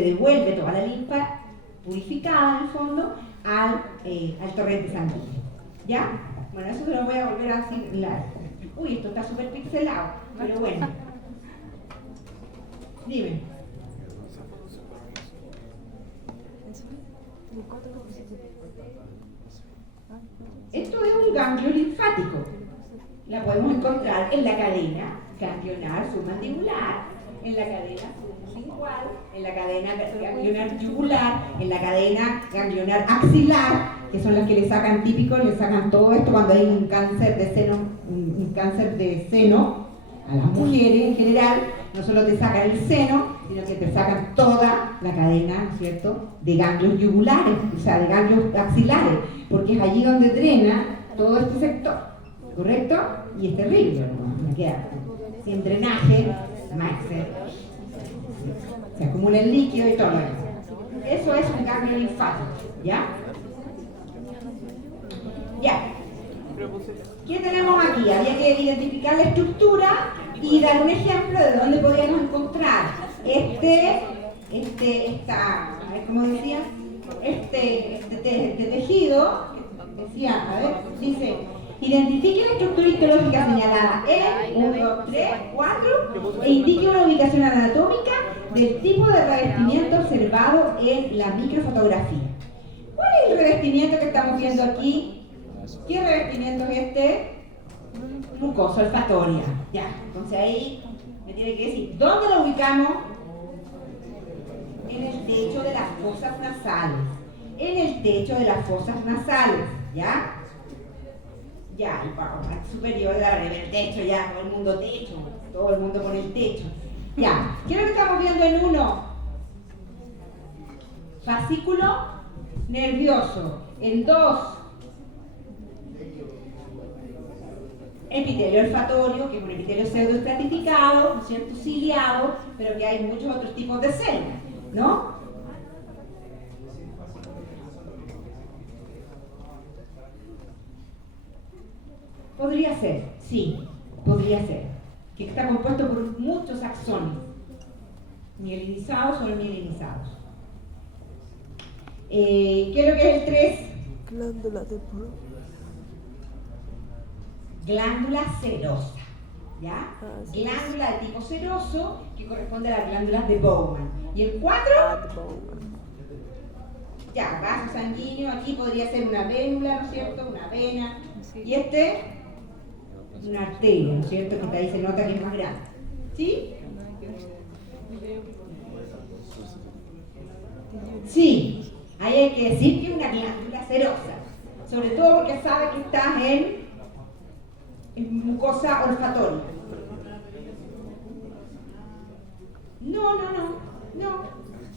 devuelve toda la linfa purificada en el fondo al torrente sanguíneo. ¿Ya? Bueno, eso se lo voy a volver a decir. Uy, esto está súper pixelado, pero bueno. Dime. Esto es un ganglio linfático. La podemos encontrar en la cadena ganglionar submandibular, en la cadena sublingual, en la cadena ganglionar yugular, en la cadena ganglionar axilar, que son las que le sacan típico, le sacan todo esto cuando hay un cáncer de seno a las mujeres en general. No solo te sacan el seno, sino que te sacan toda la cadena, ¿cierto?, de ganglios yugulares, o sea, de ganglios axilares, porque es allí donde drena todo este sector, ¿correcto? Y es terrible, ¿no? Me queda sin drenaje, se acumula el líquido y todo eso. Eso es un ganglio linfático, ¿ya? Ya. ¿Qué tenemos aquí? Había que identificar la estructura y dar un ejemplo de dónde podríamos encontrar ¿cómo decía? Este tejido, decía, a ver, dice, identifique la estructura histológica señalada en 1, 2, 3, 4 e indique una ubicación anatómica del tipo de revestimiento observado en la microfotografía. ¿Cuál es el revestimiento que estamos viendo aquí? ¿Qué revestimiento es este? Mucosa olfatoria. Ya, entonces ahí me tiene que decir, ¿dónde lo ubicamos? En el techo de las fosas nasales. En el techo de las fosas nasales, ¿ya? Ya, y para la parte superior el techo, ya, todo el mundo con el techo. Ya, ¿qué es lo que estamos viendo en 1? Fascículo nervioso. En 2, epitelio olfatorio, que es un epitelio pseudoestratificado, ¿no es cierto?, ciliado, pero que hay muchos otros tipos de células, ¿no? Podría ser, sí, podría ser, que está compuesto por muchos axones, mielinizados o no mielinizados. ¿Qué es lo que es el 3? Glándula de Broca. Glándula serosa, ¿ya? Glándula de tipo seroso, que corresponde a las glándulas de Bowman. ¿Y el 4? Ya, vaso sanguíneo, aquí podría ser una vénula, ¿no es cierto? Una vena. Y una arteria, ¿no es cierto? Que ahí se nota que es más grande. ¿Sí? Sí, ahí hay que decir que es una glándula serosa. Sobre todo porque sabe que estás en mucosa olfatoria. No.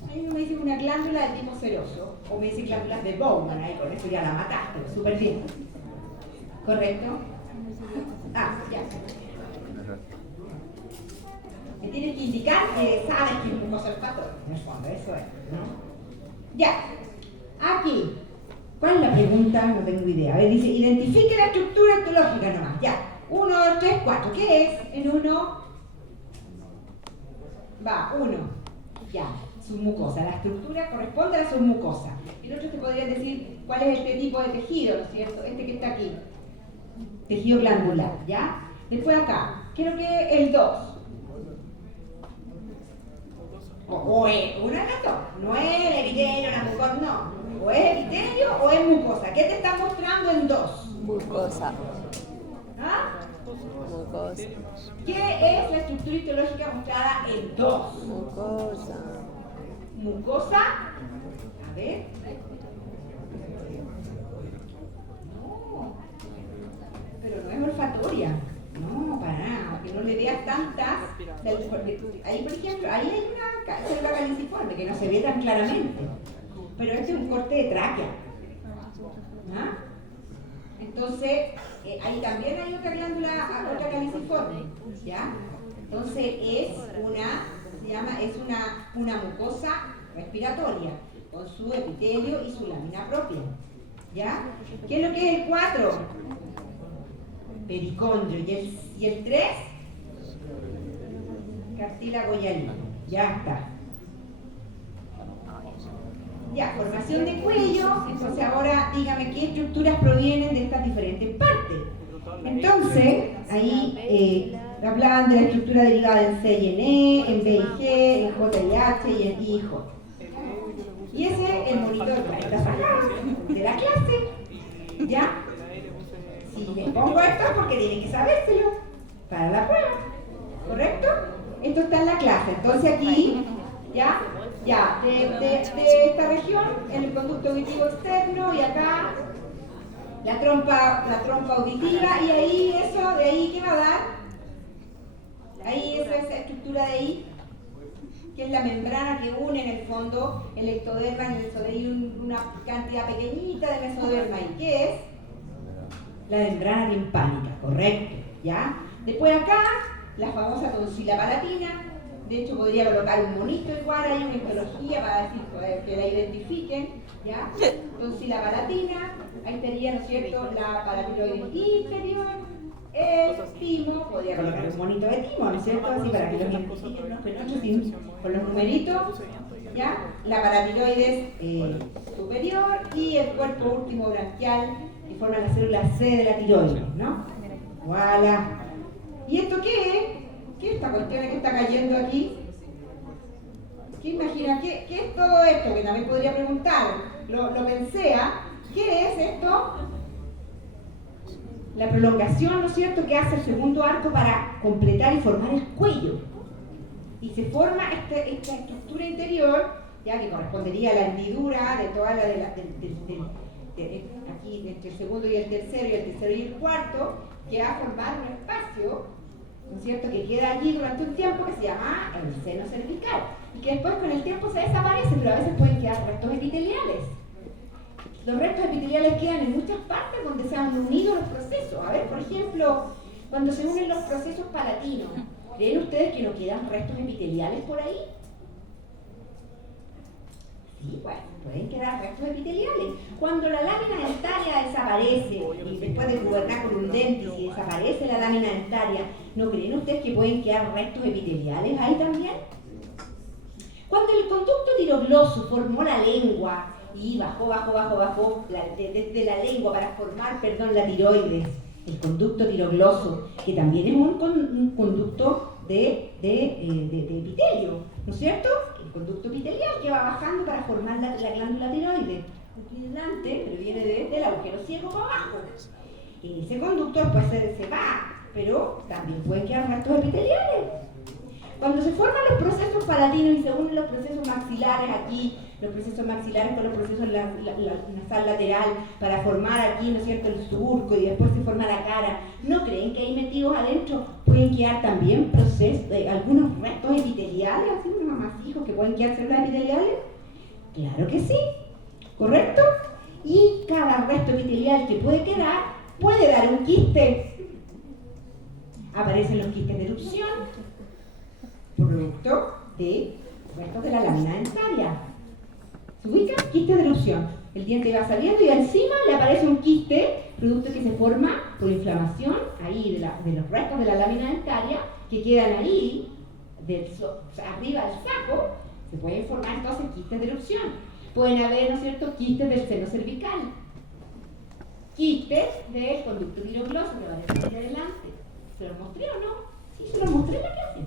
Ahí no me dice una glándula de tipo seroso, o me dice glándulas de Bowman, ahí con eso ya la mataste, súper bien. ¿Correcto? Ya. Me tienes que indicar que sabes que es mucosa olfatoria, en el fondo, eso es, ¿no? Ya. Aquí. ¿Cuál es la pregunta? No tengo idea. A ver, dice, identifique la estructura histológica nomás. Ya. 1, 2, 3, 4. ¿Qué es? En 1. Va, 1. Ya. Submucosa. La estructura corresponde a la submucosa. El otro te podría decir cuál es este tipo de tejido, ¿no es cierto? Este que está aquí. Tejido glandular, ¿ya? Después acá. Quiero que el 2. O es una de las dos. No es el epitelio, la mucosa, no. O es epitelio o es mucosa. ¿Qué te está mostrando en 2? Mucosa. ¿Ah? Mucosa. ¿Qué es la estructura histológica mostrada en 2? Mucosa. Mucosa. A ver. No. Pero no es olfatoria. No, para nada. Que no le veas tantas. Ahí, por ejemplo, ahí hay una célula caliciforme que no se ve tan claramente. Pero este es un corte de tráquea. ¿Ah? Entonces, ahí también hay otra glándula, otra caliciforme, ¿ya? Entonces es una, se es una mucosa respiratoria, con su epitelio y su lámina propia. ¿Ya? ¿Qué es lo que es el 4? Pericondrio. ¿Y el 3? Cartílago hialino. Ya está. Ya, formación de cuello. Entonces ahora dígame qué estructuras provienen de estas diferentes partes. Entonces, ahí hablaban de la estructura derivada en C y en E, en B y G, en J y H y en I y J. Y ese es el monitor de la clase. ¿Ya? Si les pongo esto es porque tienen que sabérselo para la prueba. ¿Correcto? Esto está en la clase. Entonces aquí, ya, de esta región, el conducto auditivo externo y acá la trompa auditiva y ahí eso, de ahí, ¿qué va a dar? Ahí esa estructura de ahí, que es la membrana que une en el fondo el ectoderma y el mesoderma, una cantidad pequeñita de mesoderma. ¿Y qué es? La membrana timpánica, correcto, ¿ya? Después acá, la famosa tonsila palatina. De hecho, podría colocar un monito igual, hay una histología para decir que la identifiquen, ¿ya? Tonsila palatina, ahí estaría, ¿no es cierto?, la paratiroides inferior, el timo, podría colocar un monito de timo, ¿no es cierto?, así para que los identifiquen los fenómenos con los numeritos, ¿ya? La paratiroides superior y el cuerpo último branquial, que forma la célula C de la tiroides, ¿no? Voilà. ¿Y esto qué es? ¿Qué es esta cuestión que está cayendo aquí? ¿Qué imagina? ¿Qué es todo esto? Que también podría preguntar. Lo pensé, ¿ah? ¿Qué es esto? La prolongación, ¿no es cierto?, que hace el segundo arco para completar y formar el cuello. Y se forma esta estructura interior, ya que correspondería a la hendidura de toda la aquí entre el segundo y el tercero y el cuarto, que va a formar un espacio, ¿no es cierto?, que queda allí durante un tiempo que se llama el seno cervical y que después con el tiempo se desaparece, pero a veces pueden quedar restos epiteliales. Los restos epiteliales quedan en muchas partes donde se han unido los procesos. A ver, por ejemplo, cuando se unen los procesos palatinos, ¿creen ustedes que no quedan restos epiteliales por ahí? Sí, bueno, pueden quedar restos epiteliales. Cuando la lámina dentaria desaparece, y después de gobernar con un dentis y desaparece la lámina dentaria, ¿no creen ustedes que pueden quedar restos epiteliales ahí también? Cuando el conducto tirogloso formó la lengua y bajó desde la lengua para formar, la tiroides, el conducto tirogloso, que también es un conducto de epitelio, ¿no es cierto? El conducto epitelial que va bajando para formar la glándula tiroides. Aquí delante, pero viene del agujero ciego para abajo. Ese conducto después se va, pero también pueden quedar restos epiteliales. Cuando se forman los procesos palatinos y se unen los procesos maxilares aquí, los procesos maxilares con los procesos nasal lateral para formar aquí, ¿no es cierto?, el surco y después se forma la cara, ¿no creen que ahí metidos adentro pueden quedar también algunos restos epiteliales, así unos amasijos que pueden quedar células epiteliales? Claro que sí, ¿correcto? Y cada resto epitelial que puede quedar puede dar un quiste. Aparecen los quistes de erupción, producto de restos de la lámina dentaria. ¿Se ubica? Quiste de erupción. El diente va saliendo y encima le aparece un quiste, producto que se forma por inflamación ahí de los restos de la lámina dentaria que quedan ahí, arriba del saco. Se pueden formar entonces quistes de erupción. Pueden haber, ¿no es cierto?, quistes del seno cervical, quistes del conducto tirogloso que va a decir adelante. ¿Se los mostré o no? Sí, se los mostré en la clase.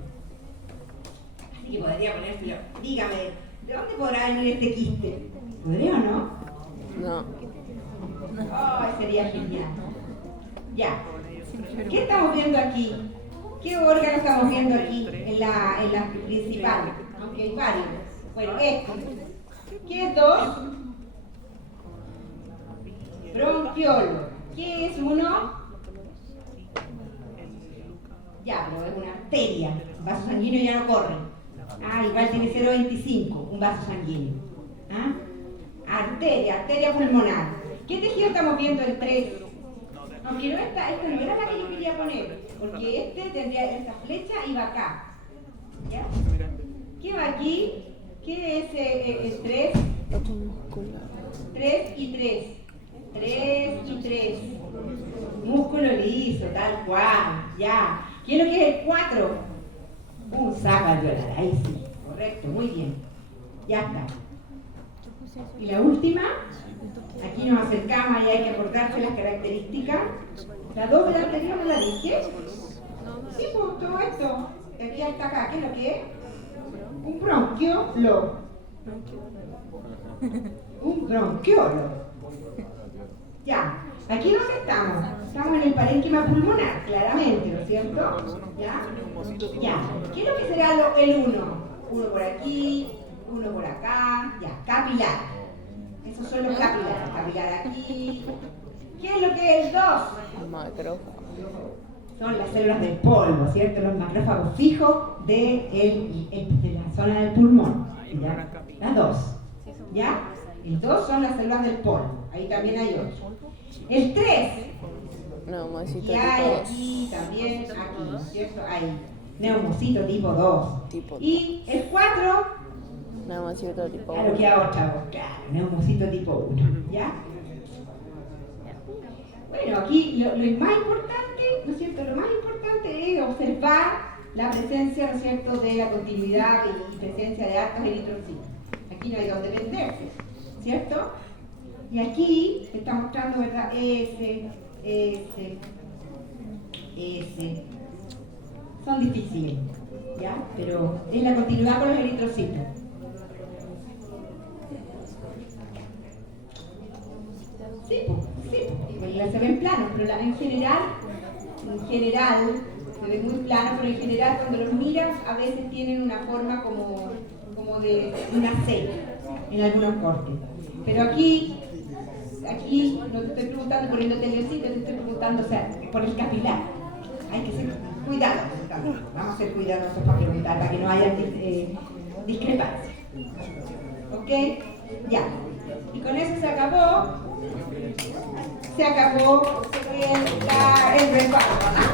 Así que podría ponérselo. Dígame, ¿de dónde podrá venir este quiste? ¿Podría o no? No. Oh, sería genial. Ya. ¿Qué estamos viendo aquí? ¿Qué órgano estamos viendo aquí en la principal? Aunque hay varios. Bueno, esto. ¿Qué es 2? Bronquiolo. ¿Qué es 1? Ya, pero es una arteria. Un vaso sanguíneo ya no corre. Igual tiene 0,25, un vaso sanguíneo. Arteria pulmonar. ¿Qué tejido estamos viendo el 3? Aunque esta no era la que yo quería poner, porque este tendría esta flecha y va acá. ¿Ya? ¿Qué va aquí? ¿Qué es el 3? 3 y 3. 3 y 3. Músculo liso, tal cual. Ya. ¿Qué es lo que es el 4? Un saco alveolar. Ahí sí. Correcto, muy bien. Ya está. Y la última. Aquí nos acercamos y hay que acordarse las características. La 2 de la anterior no la dije. Sí, pues todo esto. De aquí hasta acá. ¿Qué es lo que es? Un bronquiolo. Un bronquiolo. Ya. ¿Aquí dónde estamos? Estamos en el parénquima pulmonar, claramente, ¿no es cierto? ¿Ya? Ya. ¿Qué es lo que será el 1? Uno por aquí, uno por acá. Ya. Capilar. Esos son los capilares. Capilar aquí. ¿Qué es lo que es el 2? Macrófago. Son las células del polvo, ¿cierto? Los macrófagos fijos de la zona del pulmón. ¿Ya? Las 2. ¿Ya? El 2 son las células del polvo. Ahí también hay 8. El 3. Neumocito Y tipo hay 2. aquí también, aquí, ¿cierto? Hay neumocito tipo 2. Tipo Y el 4, Neumocito tipo claro 1. que a otra voz, claro, neumocito tipo 1. ¿Ya? Bueno, aquí lo más importante, ¿no es cierto? Lo más importante es observar la presencia, ¿no es cierto?, de la continuidad y presencia de altos eritrocitos. Aquí no hay donde venderse, ¿cierto? Y aquí está mostrando, ¿verdad? S. Son difíciles, ¿ya? Pero es la continuidad con los eritrocitos. Sí, pues se ven planos, pero en general, se ven muy planos, pero en general cuando los miras a veces tienen una forma como de una C en algunos cortes. Pero aquí no te estoy preguntando por el endoteliocito, te estoy preguntando, o sea, por el capilar. Hay que ser cuidadosos también. Vamos a ser cuidadosos para preguntar, para que no haya discrepancias. ¿Ok? Ya. Y con eso se acabó el resguardo.